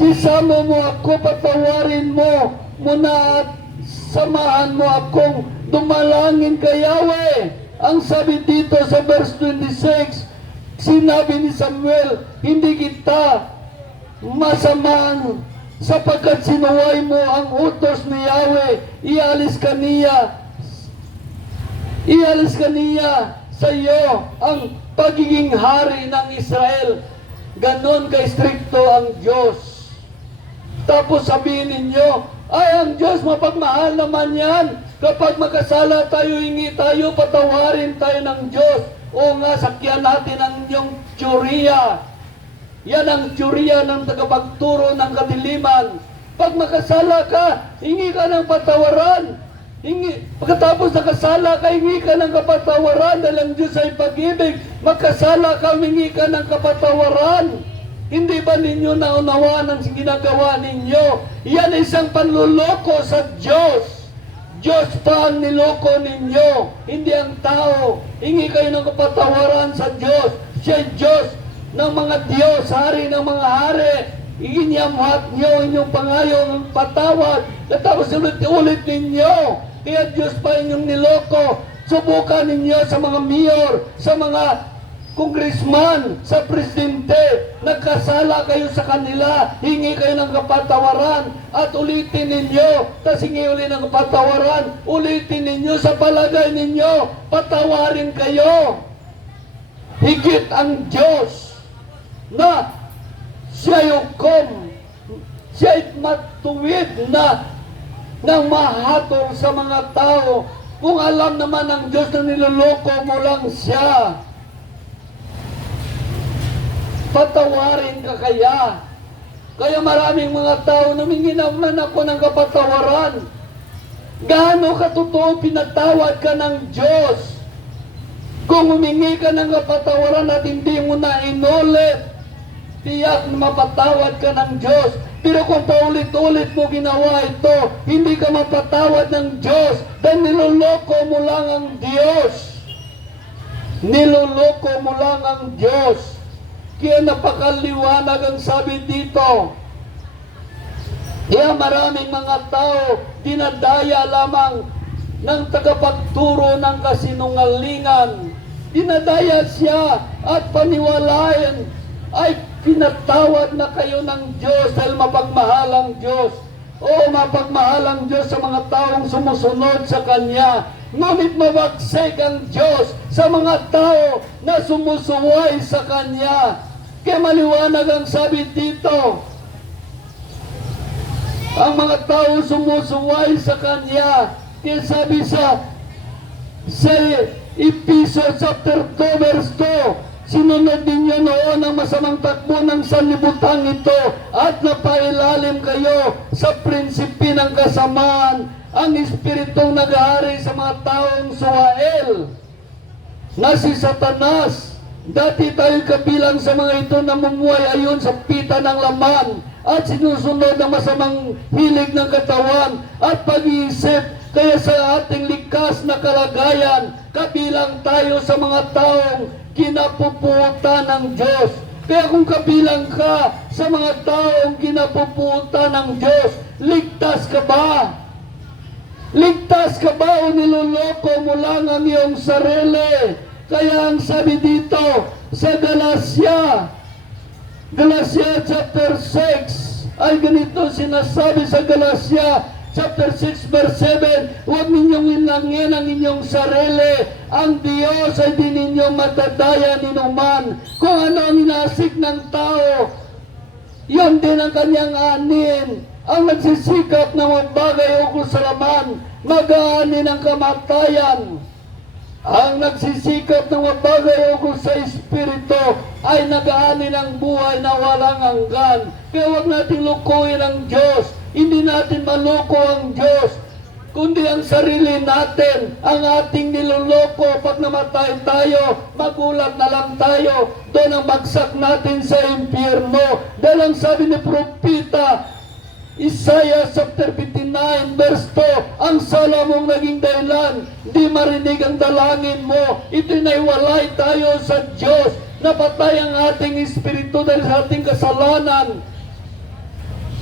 sisama mo ako, patawarin mo muna at samahan mo akong dumalangin kay Yahweh. Ang sabi dito sa verse 26, sinabi ni Samuel, hindi kita masamahan sapagkat sinuway mo ang utos ni Yahweh. Ialis ka niya sa iyo ang pagiging hari ng Israel. Ganon ka-stricto ang Diyos. Tapos sabihin ninyo, ay ang Diyos mapagmahal naman yan. Kapag magkasala tayo, hingi tayo, patawarin tayo ng Diyos. O nga, sakyan natin ang inyong tsuriya. Yan ang tsuriya ng tagapagturo ng kadiliman. Pag magkasala ka, hingi ka ng patawaran. Pagkatapos nakasala ka, hingi ka ng kapatawaran dahil ang Diyos ay pag-ibig. Magkasala ka, hingi ka ng kapatawaran. Hindi ba ninyo naunawaan ang ginagawa ninyo? Yan ay isang panluloko sa Diyos. Diyos pa ang niloko ninyo, hindi ang tao. Hingi kayo ng kapatawaran sa Diyos. Siya Diyos ng mga Diyos, hari ng mga hari. Inyamhat nyo inyong pangayong patawad. At tapos ulit-ulit ninyo. Kaya Diyos pa inyong niloko. Subukan ninyo sa mga mayor, sa mga congressman, sa presidente. Nagkasala kayo sa kanila. Hingi kayo ng kapatawaran. At ulitin ninyo. Tapos hingi ulit ng kapatawaran. Ulitin ninyo sa palagay ninyo. Patawarin kayo. higit ang Diyos na siya'y hukom, siya'y matuwid na nang mahatol sa mga tao. Kung alam naman ng Diyos na niloloko mo lang siya, patawarin ka kaya? Kaya maraming mga tao namingi naman ako ng kapatawaran. Gaano katotoo pinatawad ka ng Diyos? Kung humingi ka ng kapatawaran at hindi mo na inulit, tiyak na mapatawad ka ng Diyos. Pero kung paulit-ulit mo ginawa ito, hindi ka mapatawad ng Diyos dahil niloloko mo lang ang Diyos. Niloloko mo lang ang Diyos. Kaya napakaliwanag ang sabi dito. Kaya maraming mga tao dinadaya lamang ng tagapagturo ng kasinungalingan. Dinadaya siya at paniwalayan ay pinatawad na kayo ng Diyos dahil mapagmahalang Diyos. O mapagmahalang Diyos sa mga taong sumusunod sa Kanya. Ngunit mabagsik ang Diyos sa mga tao na sumusuway sa Kanya. Kaya maliwanag ang sabi dito, ang mga tao sumusuway sa Kanya. Kaya sabi sa Ephesians chapter 2 verse 2, sinunod ninyo noon ang masamang takbo ng sanlibutan ito at napailalim kayo sa prinsipi ng kasamaan, ang espiritong nag-ahari sa mga taong suwael na si Satanas. Dati tayo kabilang sa mga ito na mumuhay ayon sa pita ng laman at sinusunod ang masamang hilig ng katawan at pag-iisip. Kaya sa ating likas na kalagayan, kabilang tayo sa mga taong kinapuputan ng Diyos. Kaya kung kabilang ka sa mga taong kinapuputan ng Diyos, ligtas ka ba? Ligtas ka ba o niloloko mo lang ang iyong sarili? Kaya ang sabi dito sa Galatia chapter 6, ay ganito sinasabi sa Galatia chapter 6 verse 7, huwag ninyong inangin ang inyong sarili. Ang Diyos ay di ninyo matadaya ninuman. Kung ano ang inasik ng tao, yun din ang kanyang anin. Ang nagsisikap na magbagay ukol sa laman, mag-aanin ang kamatayan. Ang nagsisikap ng mabagay ukol sa Espiritu ay nag-aanin ang buhay na walang hanggan. Kaya huwag natin lukuhin ang Diyos. Hindi natin maloko ang Diyos, kundi ang sarili natin, ang ating niloloko. Pag namatay tayo, magulat na lang tayo. Doon ang bagsak natin sa impyerno. Dahil ang sabi ni Propeta Isaiah chapter 59 verse 2, ang sala mong naging dahilan, di marinig ang dalangin mo. Ito'y naiwalay tayo sa Diyos. Napatay ang ating espiritu dahil sa ating kasalanan.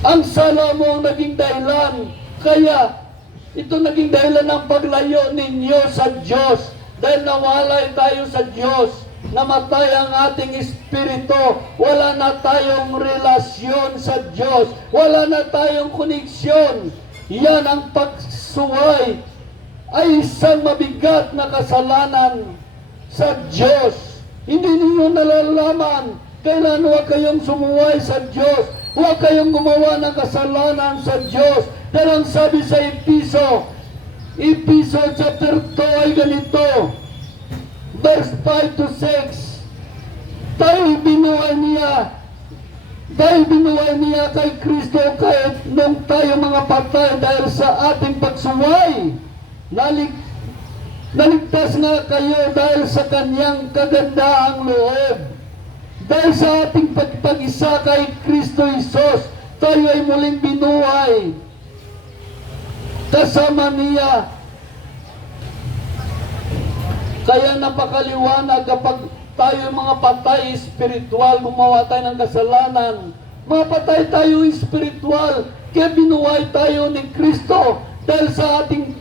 Ang sala mo ang naging dahilan. Kaya ito naging dahilan ng paglayo ninyo sa Diyos. Dahil nawalay tayo sa Diyos, namatay ang ating espiritu, wala na tayong relasyon sa Diyos, wala na tayong koneksyon. Yan ang pagsuway ay isang mabigat na kasalanan sa Diyos. Hindi ninyo nalalaman kailan huwag kayong sumuway sa Diyos, huwag kayong gumawa ng kasalanan sa Diyos. Dahil ang sabi sa Ephesians chapter 2 ay ganito, verse 5 to 6, dahil binuhay niya kay Kristo kahit nung tayo mga patay dahil sa ating pagsuway, naligtas nga kayo dahil sa kanyang kagandahang loob. Dahil sa ating pagpag-isa kay Kristo Jesus, tayo ay muling binuhay kasama niya. Kaya napakaliwanag kapag tayo mga patay espiritual, gumawa tayo ng kasalanan, mga patay tayo espiritual, kaya binuhay tayo ni Kristo dahil sa ating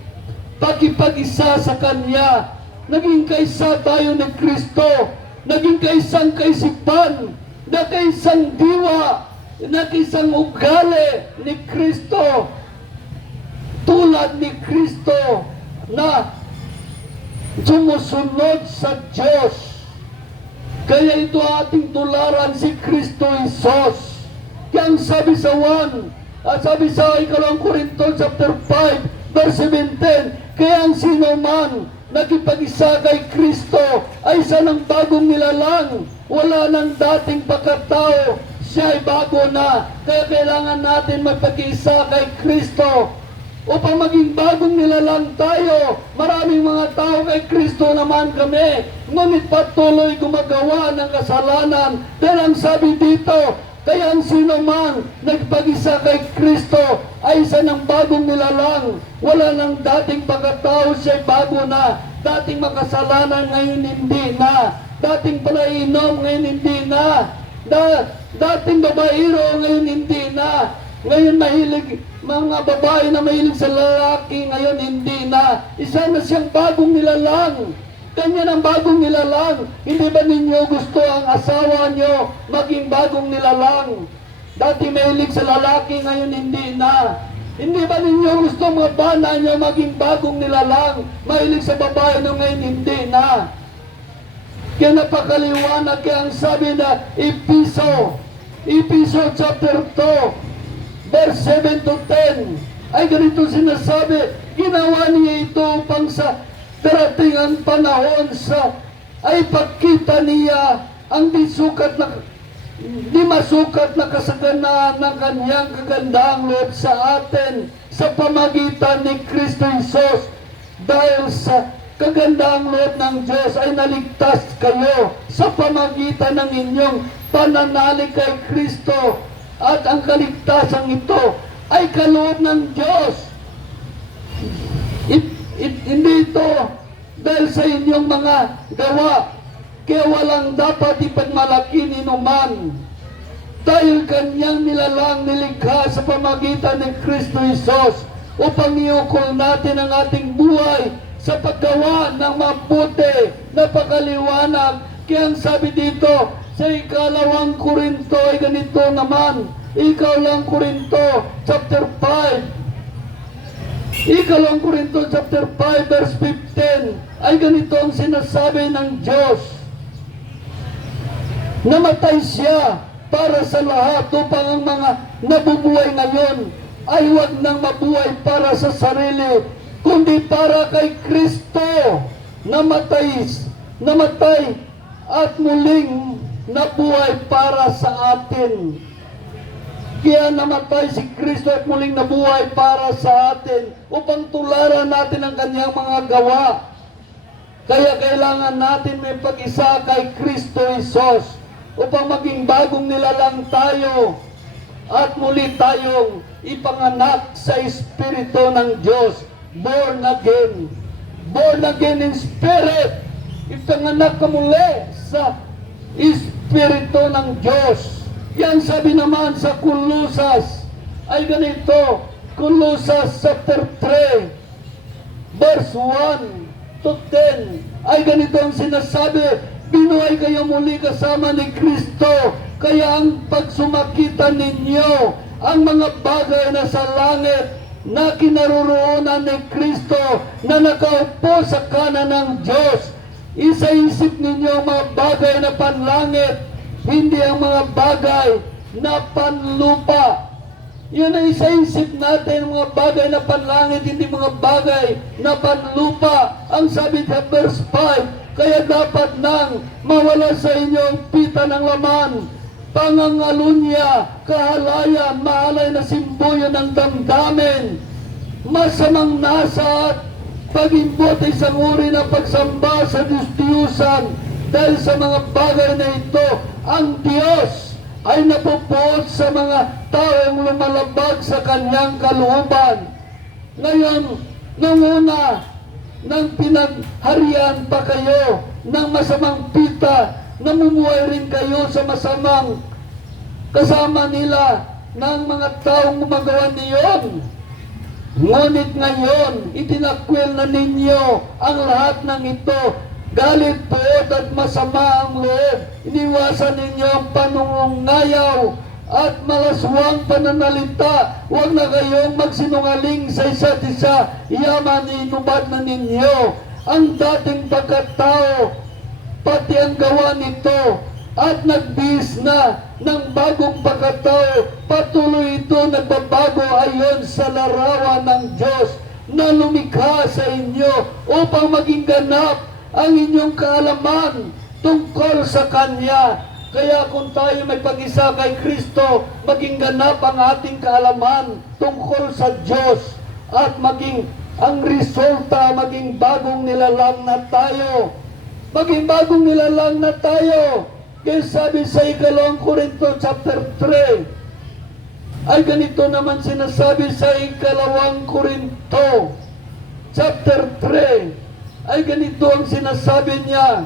pagkipag-isa sa Kanya. Naging kaisa tayo ni Kristo, naging kaisang kaisipan, na kaisang diwa, na kaisang ugali ni Kristo, tulad ni Kristo na sumusunod sa Diyos. Kaya ito ating tularan si Kristo Jesus. Kaya ang sabi sa 1, at sabi sa ikalawang Korinto chapter 5, verse 17, kaya ang sino man nakipag-isa kay Kristo ay isa ng bagong nilalang. Wala nang dating pagkatao, siya ay bago na. Kaya kailangan natin magpag-isa kay Kristo upang maging bagong nilalang tayo. Maraming mga tao kay Kristo naman kami, ngunit patuloy gumagawa ng kasalanan. Dahil ang sabi dito, kaya ang sino man nagpag-isa kay Kristo ay isa ng bagong nilalang. Wala nang dating pagkatao, siya ay bago na. Dating makasalanan, ngayon hindi na. Dating panainom, ngayon hindi na. Dating babaero, ngayon hindi na. Ngayon mahilig, mga babae na mahilig sa lalaki, ngayon hindi na. Isa na siyang bagong nilalang. Kanya ng bagong nilalang. Hindi ba ninyo gusto ang asawa nyo maging bagong nilalang? Dati mahilig sa lalaki, ngayon hindi na. Hindi ba ninyo gusto mga bana nyo maging bagong nilalang? Mahilig sa babae, no, ngayon hindi na. Kaya napakaliwanag, kaya ang sabi na Episo chapter 2, verse 7 to 10, ay ganito sinasabi, ginawa niya ito upang sa darating ang panahon ay pagkita niya ang di masukat na kasaganaan ng kanyang kagandahang loob sa atin sa pamagitan ni Kristo Jesus. Dahil sa kagandahang loob ng Diyos ay naligtas kayo sa pamagitan ng inyong pananalig kay Kristo. At ang kaligtasan ito ay kaloob ng Diyos. Hindi ito dahil sa inyong mga gawa. Kaya walang dapat ipagmalaki ni numan. Dahil kanyang nilalang nilikha sa pamagitan ng Kristo Jesus upang iukol natin ang ating buhay sa paggawa ng mabuti na pagkaliwanag. Kaya ang sabi dito, sa ikalawang Korinto ay ganito naman. Ikalawang Korinto chapter 5. Ikalawang Korinto chapter 5 verse 15 ay ganito ang sinasabi ng Diyos. Namatay siya para sa lahat upang ang mga nabubuhay ngayon ay huwag nang mabuhay para sa sarili, kundi para kay Kristo. Namatay at muling nabuhay para sa atin. Kaya namatay si Kristo at muling nabuhay para sa atin upang tularan natin ang kanyang mga gawa. Kaya kailangan natin may pag-isa kay Kristo Jesus upang maging bagong nilalang tayo at muli tayong ipanganak sa Espiritu ng Diyos. Born again. Born again in spirit. Ipanganak ka muli sa Espiritu ng Diyos. Yan sabi naman sa Kolosas ay ganito. Kolosas chapter 3 verse 1 to 10 ay ganito ang sinasabi, binuhay kayo muli kasama ni Kristo, kaya ang pagsumakitan ninyo ang mga bagay na sa langit na kinaroroonan ni Kristo na nakaupo sa kanan ng Diyos. Isa-isip ninyo ang mga bagay na panlangit, hindi ang mga bagay na panlupa. Yun ang isa-isip natin, mga bagay na panlangit, hindi mga bagay na panlupa. Ang sabi sa verse 5, kaya dapat nang mawala sa inyo ang pita ng laman, pangangalunya, kahalayan, mahalay na simboyo ng damdamin, masamang nasa at pagimbot ay isang uri na pagsamba sa Diyos-Diyusan. Dahil sa mga bagay na ito, ang Diyos ay napupuot sa mga taong lumalabag sa kanyang kalooban. Ngayon, nung una, nang pinagharian pa kayo ng masamang pita, namumuhay rin kayo sa masamang kasama nila ng mga taong gumagawa niyon. Ngunit ngayon, itinakwil na ninyo ang lahat ng ito. Galit, puot at masama ang loob. Iniwasan ninyo ang panungayaw at malaswang pananalita. Huwag na kayong magsinungaling sa isa't isa. Yaman inubad na ninyo ang dating pagkatao pati ang gawa nito, at nagbihis na ng bagong pagkatao. Patuloy ito nagbabago ayon sa larawan ng Diyos na lumikha sa inyo upang maging ganap ang inyong kaalaman tungkol sa Kanya. Kaya kung tayo may pag-isa kay Kristo, maging ganap ang ating kaalaman tungkol sa Diyos at maging ang resulta, maging bagong nilalang na tayo. Maging bagong nilalang na tayo. Kaya sabi sa 2 Corinto chapter 3, ay ganito naman sinasabi sa 2 Corinto chapter 3, ay ganito ang sinasabi niya.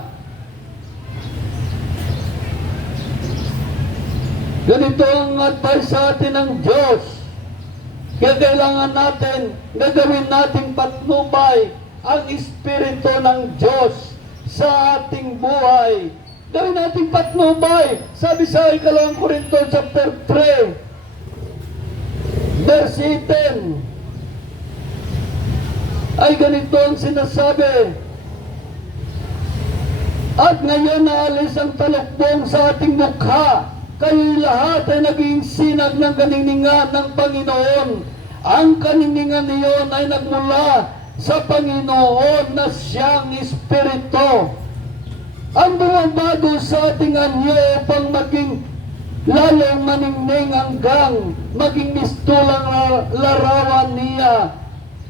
Ganito ang advice sa atin ng Diyos. Kaya kailangan natin, gagawin nating patnubay ang Espiritu ng Diyos sa ating buhay. Gawin nating patnubay. Sabi sa 2 Corinto chapter 3, verse 18, ay ganito ang sinasabi. At ngayon naalis ang talukbong sa ating mukha. Kayo'y lahat ay naging sinag ng kaniningan ng Panginoon. Ang kaniningan niyon ay nagmula sa Panginoon na siyang Espiritu. Ang bumabago sa ating anyo upang maging lalong maningning hanggang maging mistulang larawan niya.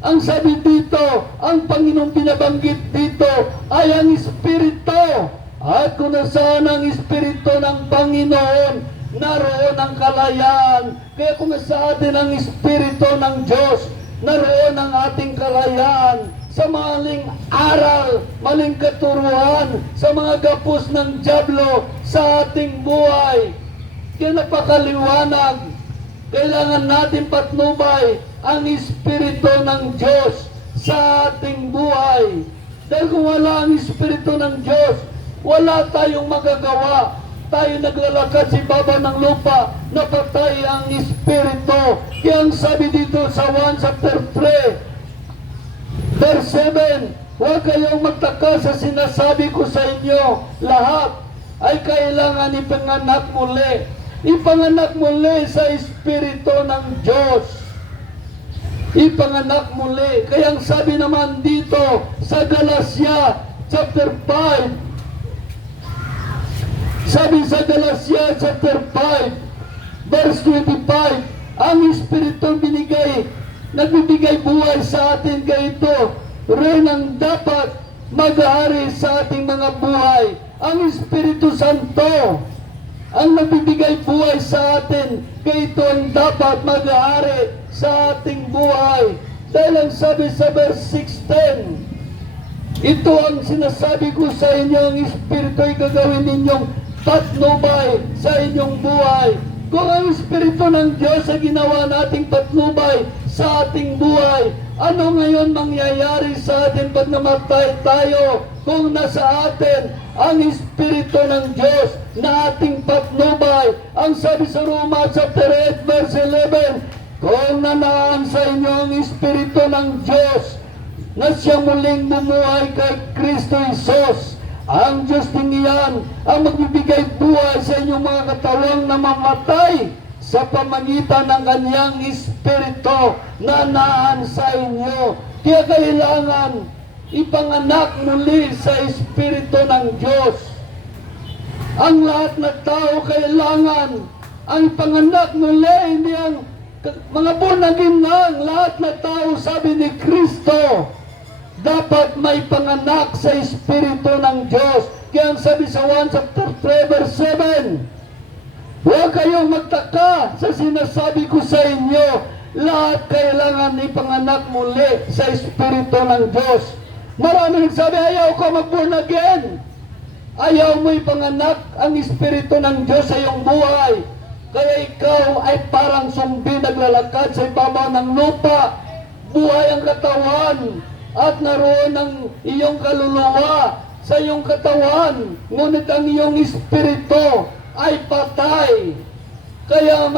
Ang sabi dito, ang Panginoong binabanggit dito ay ang Espiritu. At kung nasaan ang Espiritu ng Panginoon, naroon ang kalayaan. Kaya kung nasa atin ang Espiritu ng Diyos, naroon ang ating kalayaan. Sa maling aral, maling katuruan, sa mga gapos ng dyablo sa ating buhay. Kaya napakaliwanag, kailangan natin patnubay ang Espiritu ng Diyos sa ating buhay. Dahil kung wala ang Espiritu ng Diyos, wala tayong magagawa. Tayo naglalakad sa ibabaw ng lupa, napatay ang Espiritu. Kaya ang sabi dito sa 1 chapter 3, verse 7, huwag kayong magtaka sa sinasabi ko sa inyo, lahat ay kailangan ipanganak muli. Ipanganak muli sa Espiritu ng Diyos. Ipanganak muli. Kaya ang sabi naman dito sa Galatia chapter 5, sabi sa Galatia chapter 5, verse 25, ang Espiritu binigay, nagbibigay buhay sa atin, kaya ito rin ang dapat mag-ahari sa ating mga buhay. Ang Espiritu Santo ang nagbibigay buhay sa atin, kaya ito ang dapat mag-ahari sa ating buhay. Dahil ang sabi sa verse 16, ito ang sinasabi ko sa inyo, ang Espiritu ay gagawin ninyong patnubay sa inyong buhay. Kung ang Espiritu ng Diyos ay ginawa nating patnubay sa ating buhay, ano ngayon mangyayari sa atin pag namatay tayo kung nasa atin ang Espiritu ng Diyos na ating patnubay? Ang sabi sa Roma chapter 8 verse 11, kung nanaan sa inyo ang Espiritu ng Diyos na siya muling bumuhay kay Kristo Jesus, ang Diyos din iyan ang magbibigay buhay sa inyong mga katawang namamatay sa pamagitan ng kanyang Espiritu na naan sa inyo. Kaya kailangan ipanganak muli sa Espiritu ng Diyos. Ang lahat na tao kailangan ang ipanganak muli, hindi ang mga born again lang. Lahat na tao, sabi ni Kristo, dapat may panganak sa Espiritu ng Diyos. Kaya ang sabi sa 1 chapter 3 verse 7, huwag kayong magtaka sa sinasabi ko sa inyo, lahat kailangan ipanganak muli sa Espiritu ng Diyos. Marami nagsabi, ayaw ko mag-born again. Ayaw mo ipanganak ang Espiritu ng Diyos sa iyong buhay. Kaya ikaw ay parang sumbi naglalakad sa ibabaw ng lupa. Buhay ang katawan at naroon ang iyong kaluluwa sa iyong katawan, ngunit ang iyong espiritu ay patay. Kaya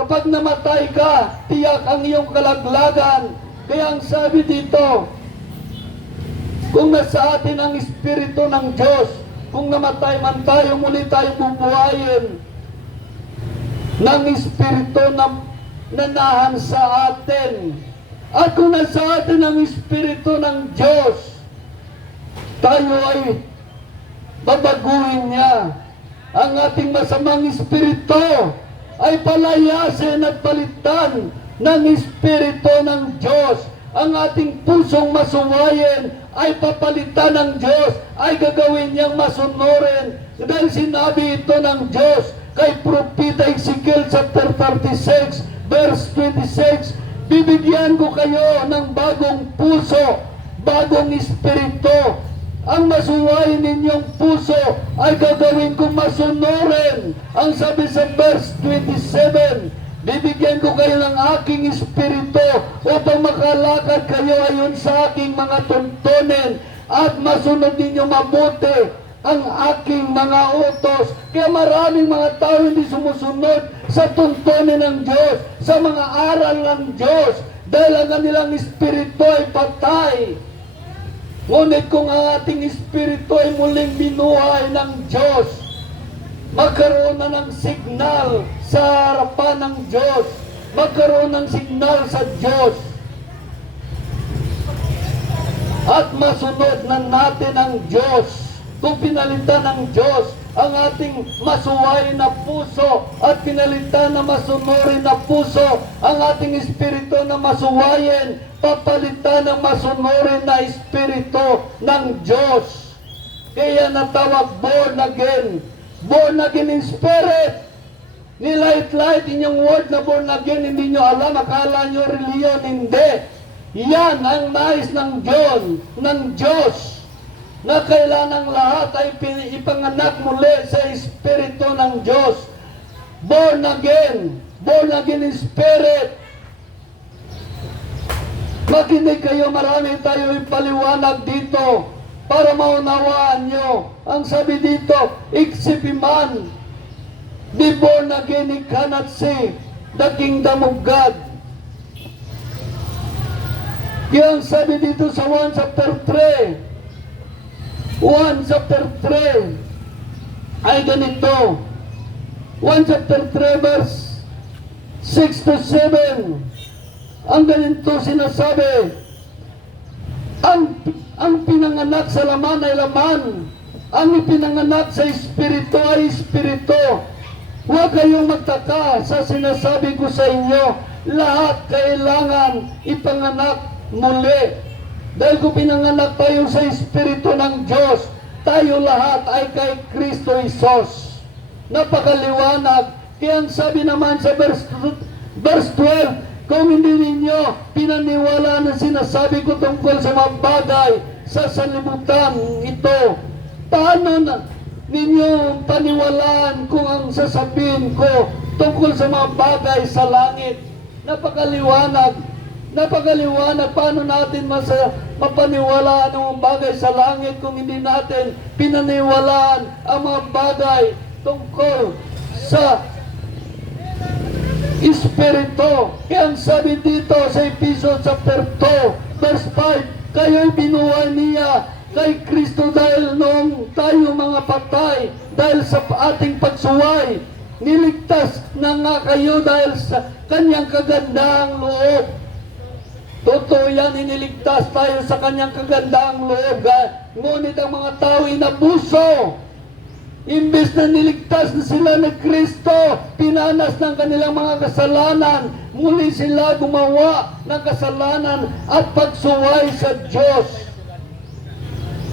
kapag namatay ka, tiyak ang iyong kalaglagan. Kaya ang sabi dito, Kung nasa atin ang Espiritu ng Diyos, kung namatay man tayo, muli tayong bubuhayin ng Espiritu na nanahan sa atin. At kung nasa atin ang Espiritu ng Diyos, tayo ay babaguhin niya. Ang ating masamang espiritu ay palayasin at palitan ng Espiritu ng Diyos. Ang ating pusong masuwayin ay papalitan ng Diyos, ay gagawin niyang masunurin. Dahil sinabi ito ng Diyos kay Propeta Ezekiel chapter 36 verse 26, bibigyan ko kayo ng bagong puso, bagong espiritu. Ang masuwayin ninyong puso ay gagawin kong masunurin. Ang sabi sa verse 27, bibigyan ko kayo ng aking espiritu upang makalakad kayo ayon sa aking mga tuntunin at masunod ninyo mabuti ang aking mga utos. Kaya maraming mga tao hindi sumusunod sa tuntunin ng Diyos, sa mga aral ng Diyos, dahil ang kanilang espiritu ay patay. Ngunit kung ang ating espiritu ay muling binuhay ng Diyos, magkaroon na ng signal sa harapan ng Diyos, magkaroon ng signal sa Diyos, at masunod na natin ang Diyos. Kung pinalitan ng Diyos ang ating masuwayin na puso at pinalitan na masunurin na puso ang ating espiritu na masuwayin, papalitan ng masunurin na espiritu ng Diyos. Kaya natawag born again. Born again in spirit. Nilight-light inyong word na born again, hindi nyo alam, akala nyo reliyon, hindi. Yan ang nais ng Diyos, na kailangang lahat ay ipanganak muli sa Espiritu ng Diyos. Born again in spirit. Makinig kayo, marami tayo ipaliwanag dito para maunawaan nyo. Ang sabi dito, if a man be born again, he cannot see the kingdom of God. Kaya ang sabi dito sa 1 chapter 3 ay ganito. 1 chapter 3 verse 6 to 7. Ang ganito sinasabi, ang pinanganak sa laman ay laman, ang ipinanganak sa espiritu ay espiritu. Huwag kayong magtaka sa sinasabi ko sa inyo, lahat kailangan ipanganak muli. Dahil kung pinanganak tayo sa Espiritu ng Diyos, tayo lahat ay kay Kristo Jesus. Napakaliwanag. Kaya ang sabi naman sa verse 12, kung hindi ninyo pinaniwalaan ang sinasabi ko tungkol sa mga bagay sa sanlibutan ito, paano na ninyo paniwalaan kung ang sasabihin ko tungkol sa mga bagay sa langit? Napakaliwanag. Paano natin mapaniwalaan ang bagay sa langit kung hindi natin pinaniwalaan ang mga bagay tungkol sa Espiritu? Kaya ang sabi dito sa Ephesians chapter 2 verse 5, kayo'y binuhay niya kay Kristo dahil noong tayo mga patay dahil sa ating pagsuway, niligtas na nga kayo dahil sa kanyang kagandahang loob. Totoo yan, iniligtas tayo sa kanyang kagandahang loob. Ngunit ang mga tao inabuso. Imbes na niligtas na sila ni Kristo, pinanas ng kanilang mga kasalanan, muli sila gumawa ng kasalanan at pagsuway sa Diyos.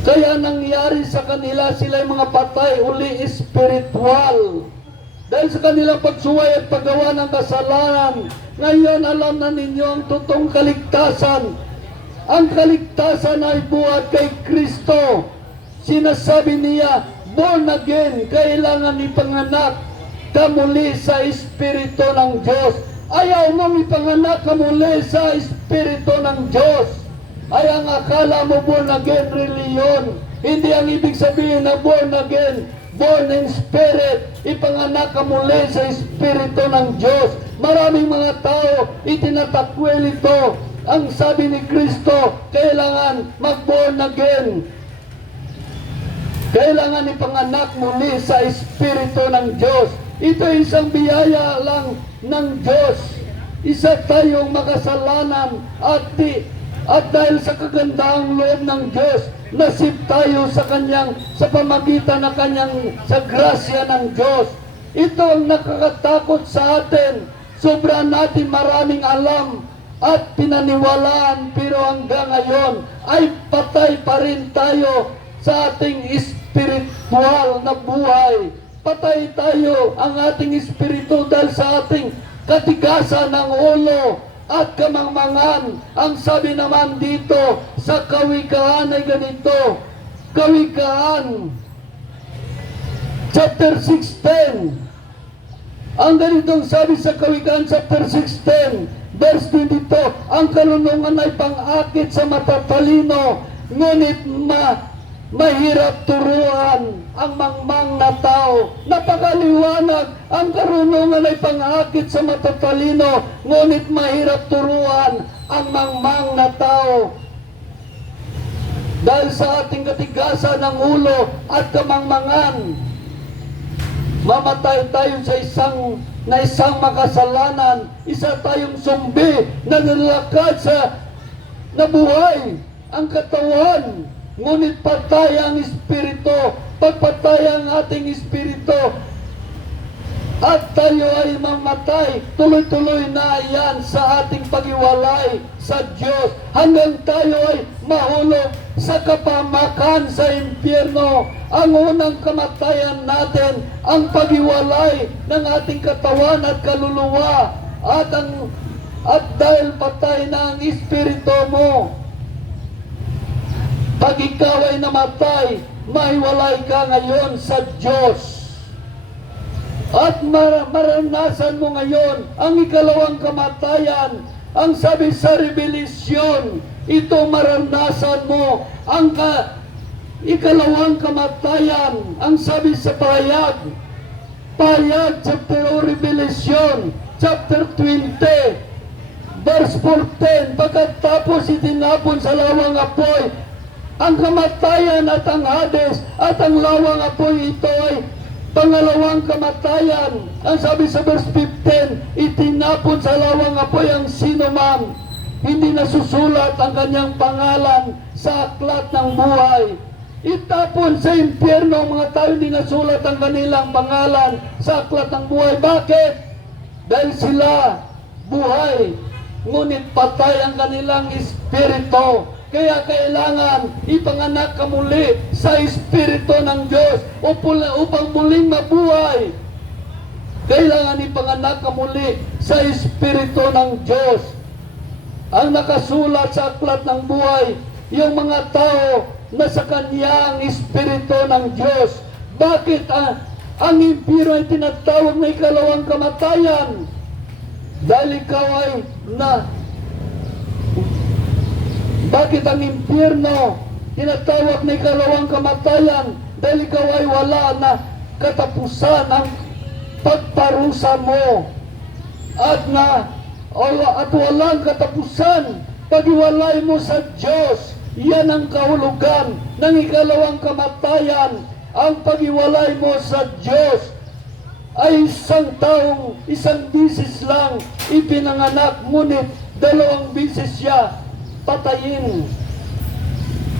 Kaya nangyari sa kanila, sila ay mga patay, uli espiritual. Dahil sa kanilang pagsuway at paggawa ng kasalanan, ngayon alam na ninyo ang totoong kaligtasan. Ang kaligtasan ay buhat kay Kristo. Sinasabi niya, born again, kailangan ipanganak ka muli sa Espiritu ng Diyos. Ayaw mong ipanganak ka muli sa Espiritu ng Diyos. Ay ang akala mo born again, reliyon. Hindi ang ibig sabihin na born again, born in spirit, ipanganak ka muli sa Espiritu ng Diyos. Maraming mga tao, itinatakwil ito Ang sabi ni Kristo, kailangan mag-born again. Kailangan ipanganak muli sa Espiritu ng Diyos. Ito ay isang biyaya lang ng Diyos. Isa tayong makasalanan at dahil sa kagandahang loob ng Diyos, nasib tayo sa pamagitan ng kanyang, sa grasya ng Diyos. Ito ang nakakatakot sa atin. Sobra natin maraming alam at pinaniwalaan, pero hanggang ngayon ay patay pa rin tayo sa ating espiritual na buhay. Patay tayo ang ating espiritu dahil sa ating katigasan ng ulo at kamangmangan. Ang sabi naman dito sa Kawikaan ay ganito, Kawikaan chapter 16. Ang ganitong sabi sa Kawikaan chapter 16 verse 22, ang karunungan ay pang-akit sa matatalino, ngunit mahirap turuan ang mangmang na tao. Napakaliwanag, ang karunungan ay pang-akit sa matatalino, ngunit mahirap turuan ang mangmang na tao. Dahil sa ating katigasan ng ulo at kamangmangan, mamatay tayo sa isang makasalanan, isa tayong sumbi na nalakad sa nabuhay ang katawan, ngunit patay ang espiritu. Pagpatay ang ating espiritu at tayo ay mamatay, tuloy-tuloy na yan sa ating paghiwalay sa Diyos, hanggang tayo ay mahulog sa kapamakan sa impyerno. Ang unang kamatayan natin, ang paghiwalay ng ating katawan at kaluluwa, at dahil patay na ang espiritu mo, pag ikaw ay namatay, mahiwalay ka ngayon sa Diyos. At maranasan mo ngayon ang ikalawang kamatayan. Ang sabi sa Revelasyon, ito maranasan mo ang ikalawang kamatayan. Ang sabi sa Pahayag chapter o Revelasyon chapter 20 verse 14, pagkatapos itinapon sa lawang apoy ang kamatayan at ang Hades, at ang lawang apoy, ito ay pangalawang kamatayan. Ang sabi sa verse 15, itinapon sa lawang apoy ang sino man hindi nasusulat ang kanyang pangalan sa aklat ng buhay. Itapon sa impyerno ang mga tao hindi nasulat ang kanilang pangalan sa aklat ng buhay. Bakit? Dahil sila buhay, ngunit patay ang kanilang espiritu. Kaya kailangan ipanganak ka muli sa Espiritu ng Diyos upang muling mabuhay. Kailangan ipanganak ka muli sa Espiritu ng Diyos. Ang nakasulat sa aklat ng buhay, yung mga tao na sa kanyang Espiritu ng Diyos. Bakit ang impyerno ay tinatawag na ikalawang kamatayan? Dahil ikaw ay Bakit ang impyerno tinatawag na ikalawang kamatayan? Dahil ikaw ay wala na katapusan ang pagparusa mo. At walang katapusan paghiwalay mo sa Diyos. Yan ang kahulugan ng ikalawang kamatayan. Ang paghiwalay mo sa Diyos ay isang bisis lang ipinanganak, ngunit 2 bisis siya patayin.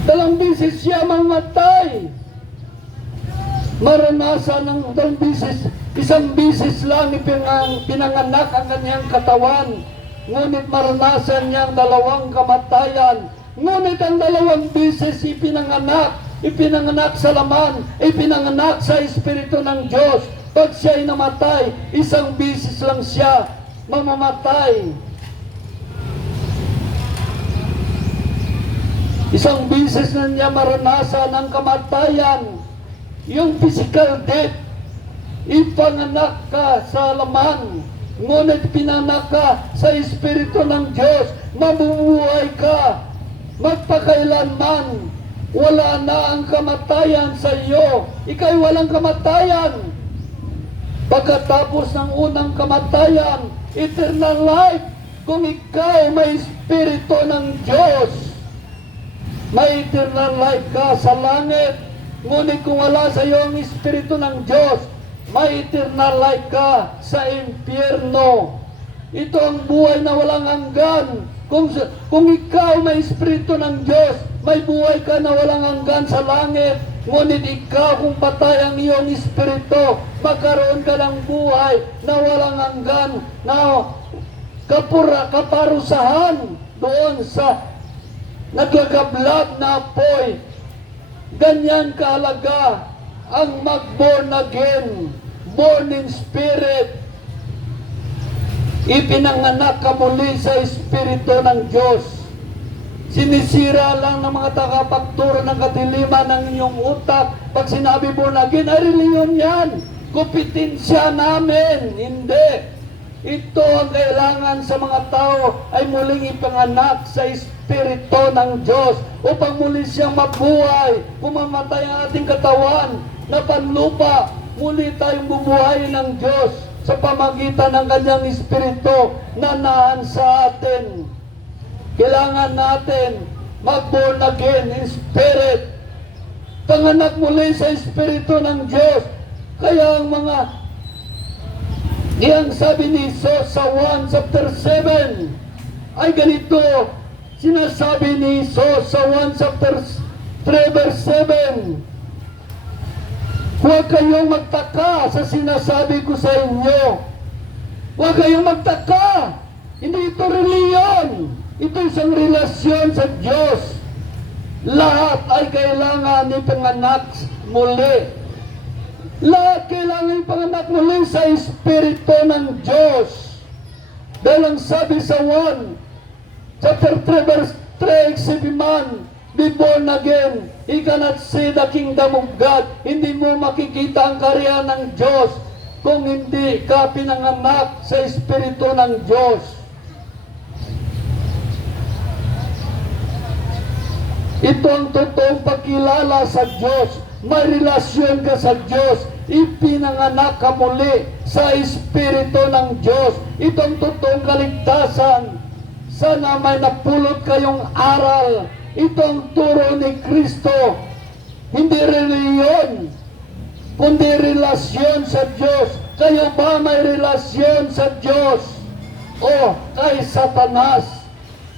2 bisis siya mamatay. Maranasan ng 2 bisis, 1 bisis lang pinanganak ang kanyang katawan, ngunit maranasan niyang 2 kamatayan. Ngunit ang 2 bisis ipinanganak sa laman, ipinanganak sa Espiritu ng Diyos. Pag siya ay namatay, 1 bisis lang siya mamamatay. 1 bisis na niya maranasan ang kamatayan. Yung physical death, ipanganak ka sa laman, ngunit pinanak ka sa Espiritu ng Diyos, mabubuhay ka magpakailanman. Wala na ang kamatayan sa iyo. Ika'y walang kamatayan. Pagkatapos ng unang kamatayan, eternal life. kung ikaw may Espiritu ng Diyos, may eternal life ka sa langit. Ngunit kung wala sa iyo ang Espiritu ng Diyos, may eternal life ka sa impyerno. Ito ang buhay na walang hanggan. Kung ikaw may Espiritu ng Diyos, may buhay ka na walang hanggan sa langit. Ngunit ikaw, kung patay ang iyong Espiritu, magkaroon ka ng buhay na walang hanggan, na kaparusahan doon sa naglagablab na apoy. Ganyan kahalaga ang mag-born again, born in spirit. Ipinanganak ka muli sa Espiritu ng Diyos. Sinisira lang ng mga tagapagturo ng kadiliman ng inyong utak. Pag sinabi born again, ay reliyon yan. Kompetensya namin. Hindi. Ito ang kailangan sa mga tao ay muling ipanganak sa Espiritu ng Diyos upang muli siyang mabuhay. Pumamatay ang ating katawan na panlupa, muli tayong bubuhayin ng Diyos sa pamagitan ng kanyang Espiritu na naan sa atin. Kailangan natin mag-born again in spirit. Panganak muli sa Espiritu ng Diyos. Kaya ang mga iyang sabi ni Jesus sa 1 chapter 7 ay ganito, sinasabi ni Jesus sa 1 chapter 3 verse 7, huwag kayong magtaka sa sinasabi ko sa inyo. Huwag kayong magtaka. Hindi ito reliyon. Ito isang relasyon sa Diyos. Lahat ay kailangan ipanganak muli. Lahat kailangan ipanganak muli sa Espiritu ng Diyos. Dahil ang sabi sa 1 chapter 3 verse 3, if man be born again, he cannot see the kingdom of God. Hindi mo makikita ang karya ng Diyos kung hindi ka pinanganak sa Espiritu ng Diyos. Ito ang totoong pagkilala sa Diyos. May relasyon ka sa Diyos. Ipinanganak ka muli sa Espiritu ng Diyos. Ito ang totoong kaligtasan. Sana may napulot kayong aral. Ito ang turo ni Kristo. Hindi reliyon, kundi relasyon sa Diyos. Kayo ba may relasyon sa Diyos o kay Satanas?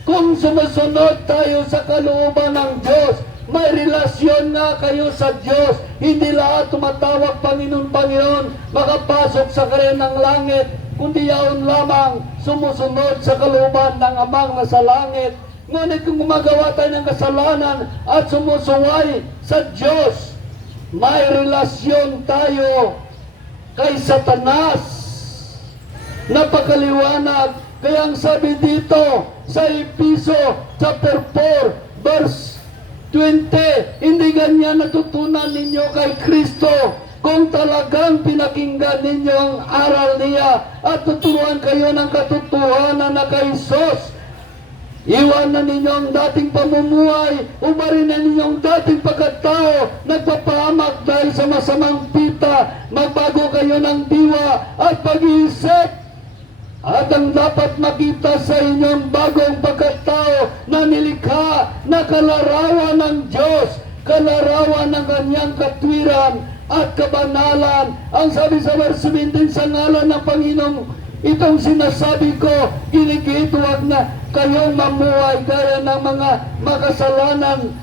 Kung sumusunod tayo sa kalooban ng Diyos, may relasyon nga kayo sa Diyos. Hindi lahat tumatawag Panginoon, Panginoon, makapasok sa kare ng langit, kundi yaon lamang sumusunod sa kalooban ng Amang nasa langit. Ngunit kung gumagawa tayo ng kasalanan at sumusuway sa Diyos, may relasyon tayo kay Satanas. Napakaliwanag. Kaya ang sabi dito sa Episo chapter 4 verse 20, hindi ganyan natutunan ninyo kay Kristo kung talagang pinakinggan ninyo ang aral niya at tuturuan kayo ng katotohanan na kay Jesus. Iwanan ninyo ang dating pamumuhay, umarin na ninyo ang dating pagkatao, nagpapahamak dahil sa masamang pita, magbago kayo ng diwa at pag-iisip. At ang dapat makita sa inyong bagong pagkatao na nilikha na kalarawan ng Diyos, kalarawan ng kanyang katwiran at kabanalan. Ang sabi sa verse 17, sa ngalan ng Panginoong itong sinasabi ko, kinikit, huwag na kayong mamuhay gaya ng mga makasalanan.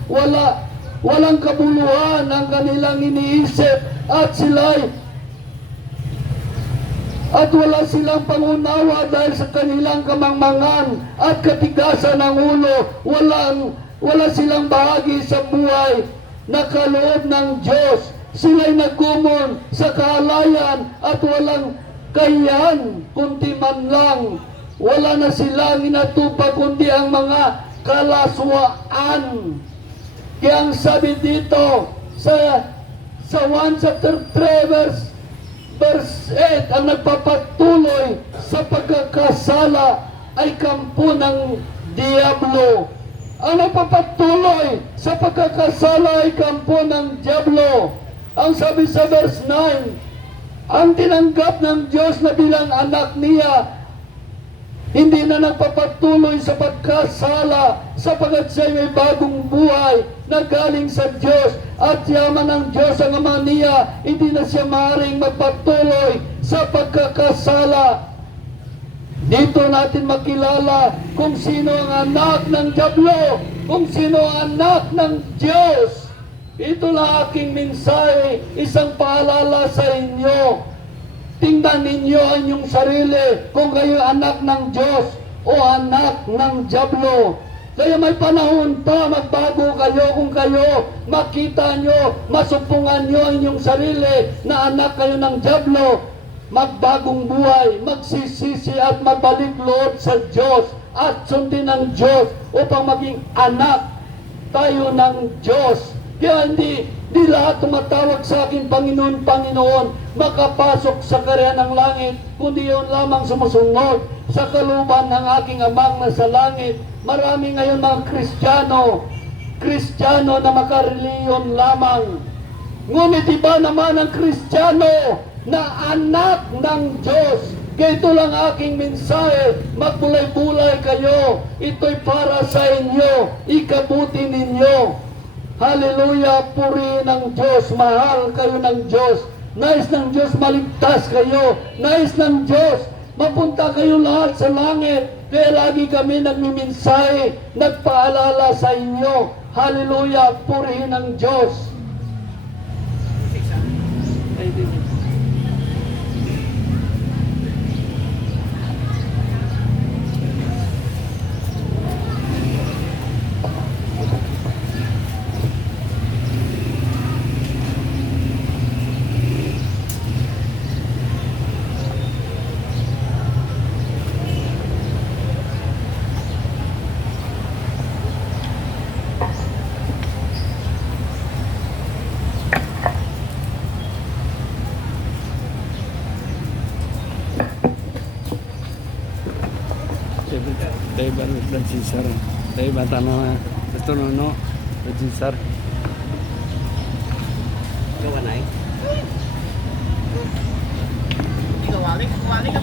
Walang kabuluhan ang kanilang iniisip at wala silang pangunawa dahil sa kanilang kamangmangan at katigasan ng ulo. Wala silang bahagi sa buhay na kaloob ng Diyos. Sila'y nagkumon sa kaalayan at walang kahiyan, kundi man lang. Wala na silang inatupag kundi ang mga kalaswaan. Kaya ang sabi dito sa 1 chapter 3 verse 8, ang nagpapatuloy sa pagkakasala ay kampo ng Diablo. Ang nagpapatuloy sa pagkakasala ay kampo ng Diablo. Ang sabi sa verse 9, ang tinanggap ng Diyos na bilang anak niya Hindi na nagpapatuloy sa pagkasala sapagat siya may bagong buhay na galing sa Diyos at yaman ng Diyos ang ama niya. Hindi na siya maaaring magpatuloy sa pagkakasala. Dito natin makilala kung sino ang anak ng Diablo, kung sino ang anak ng Diyos. Ito lang aking mensahe, isang paalala sa inyo. Tingnan ninyo ang inyong sarili kung kayo anak ng Diyos o anak ng Diablo. Kaya may panahon pa magbago kayo kung kayo makita nyo, masupungan nyo ang inyong sarili na anak kayo ng Diablo. Magbagong buhay, magsisisi at magbalik loob sa Diyos at sundin ng Diyos upang maging anak tayo ng Diyos. Kaya hindi lahat tumatawag sa akin, Panginoon, Panginoon, makapasok sa karyan ng langit, kundi yun lamang sumusunod sa kaluban ng aking amang nasa langit. Marami ngayon mga Kristiyano na makareliyon lamang. Ngunit iba naman ang Kristiyano na anak ng Diyos. Kaya ito lang aking mensahe, magbulay-bulay kayo. Ito'y para sa inyo, ikabuti ninyo. Hallelujah, puri ng Diyos, mahal kayo ng Diyos. Nais ng Diyos maligtas kayo. Nais ng Diyos mapunta kayo lahat sa langit. Kaya lagi kami nagmimensahe, nagpaalala sa inyo. Hallelujah, puri ng Diyos. Dahil ba Francisar? Dahil ba tanong na ito no Francisar? Gawa na eh. Gawa ka.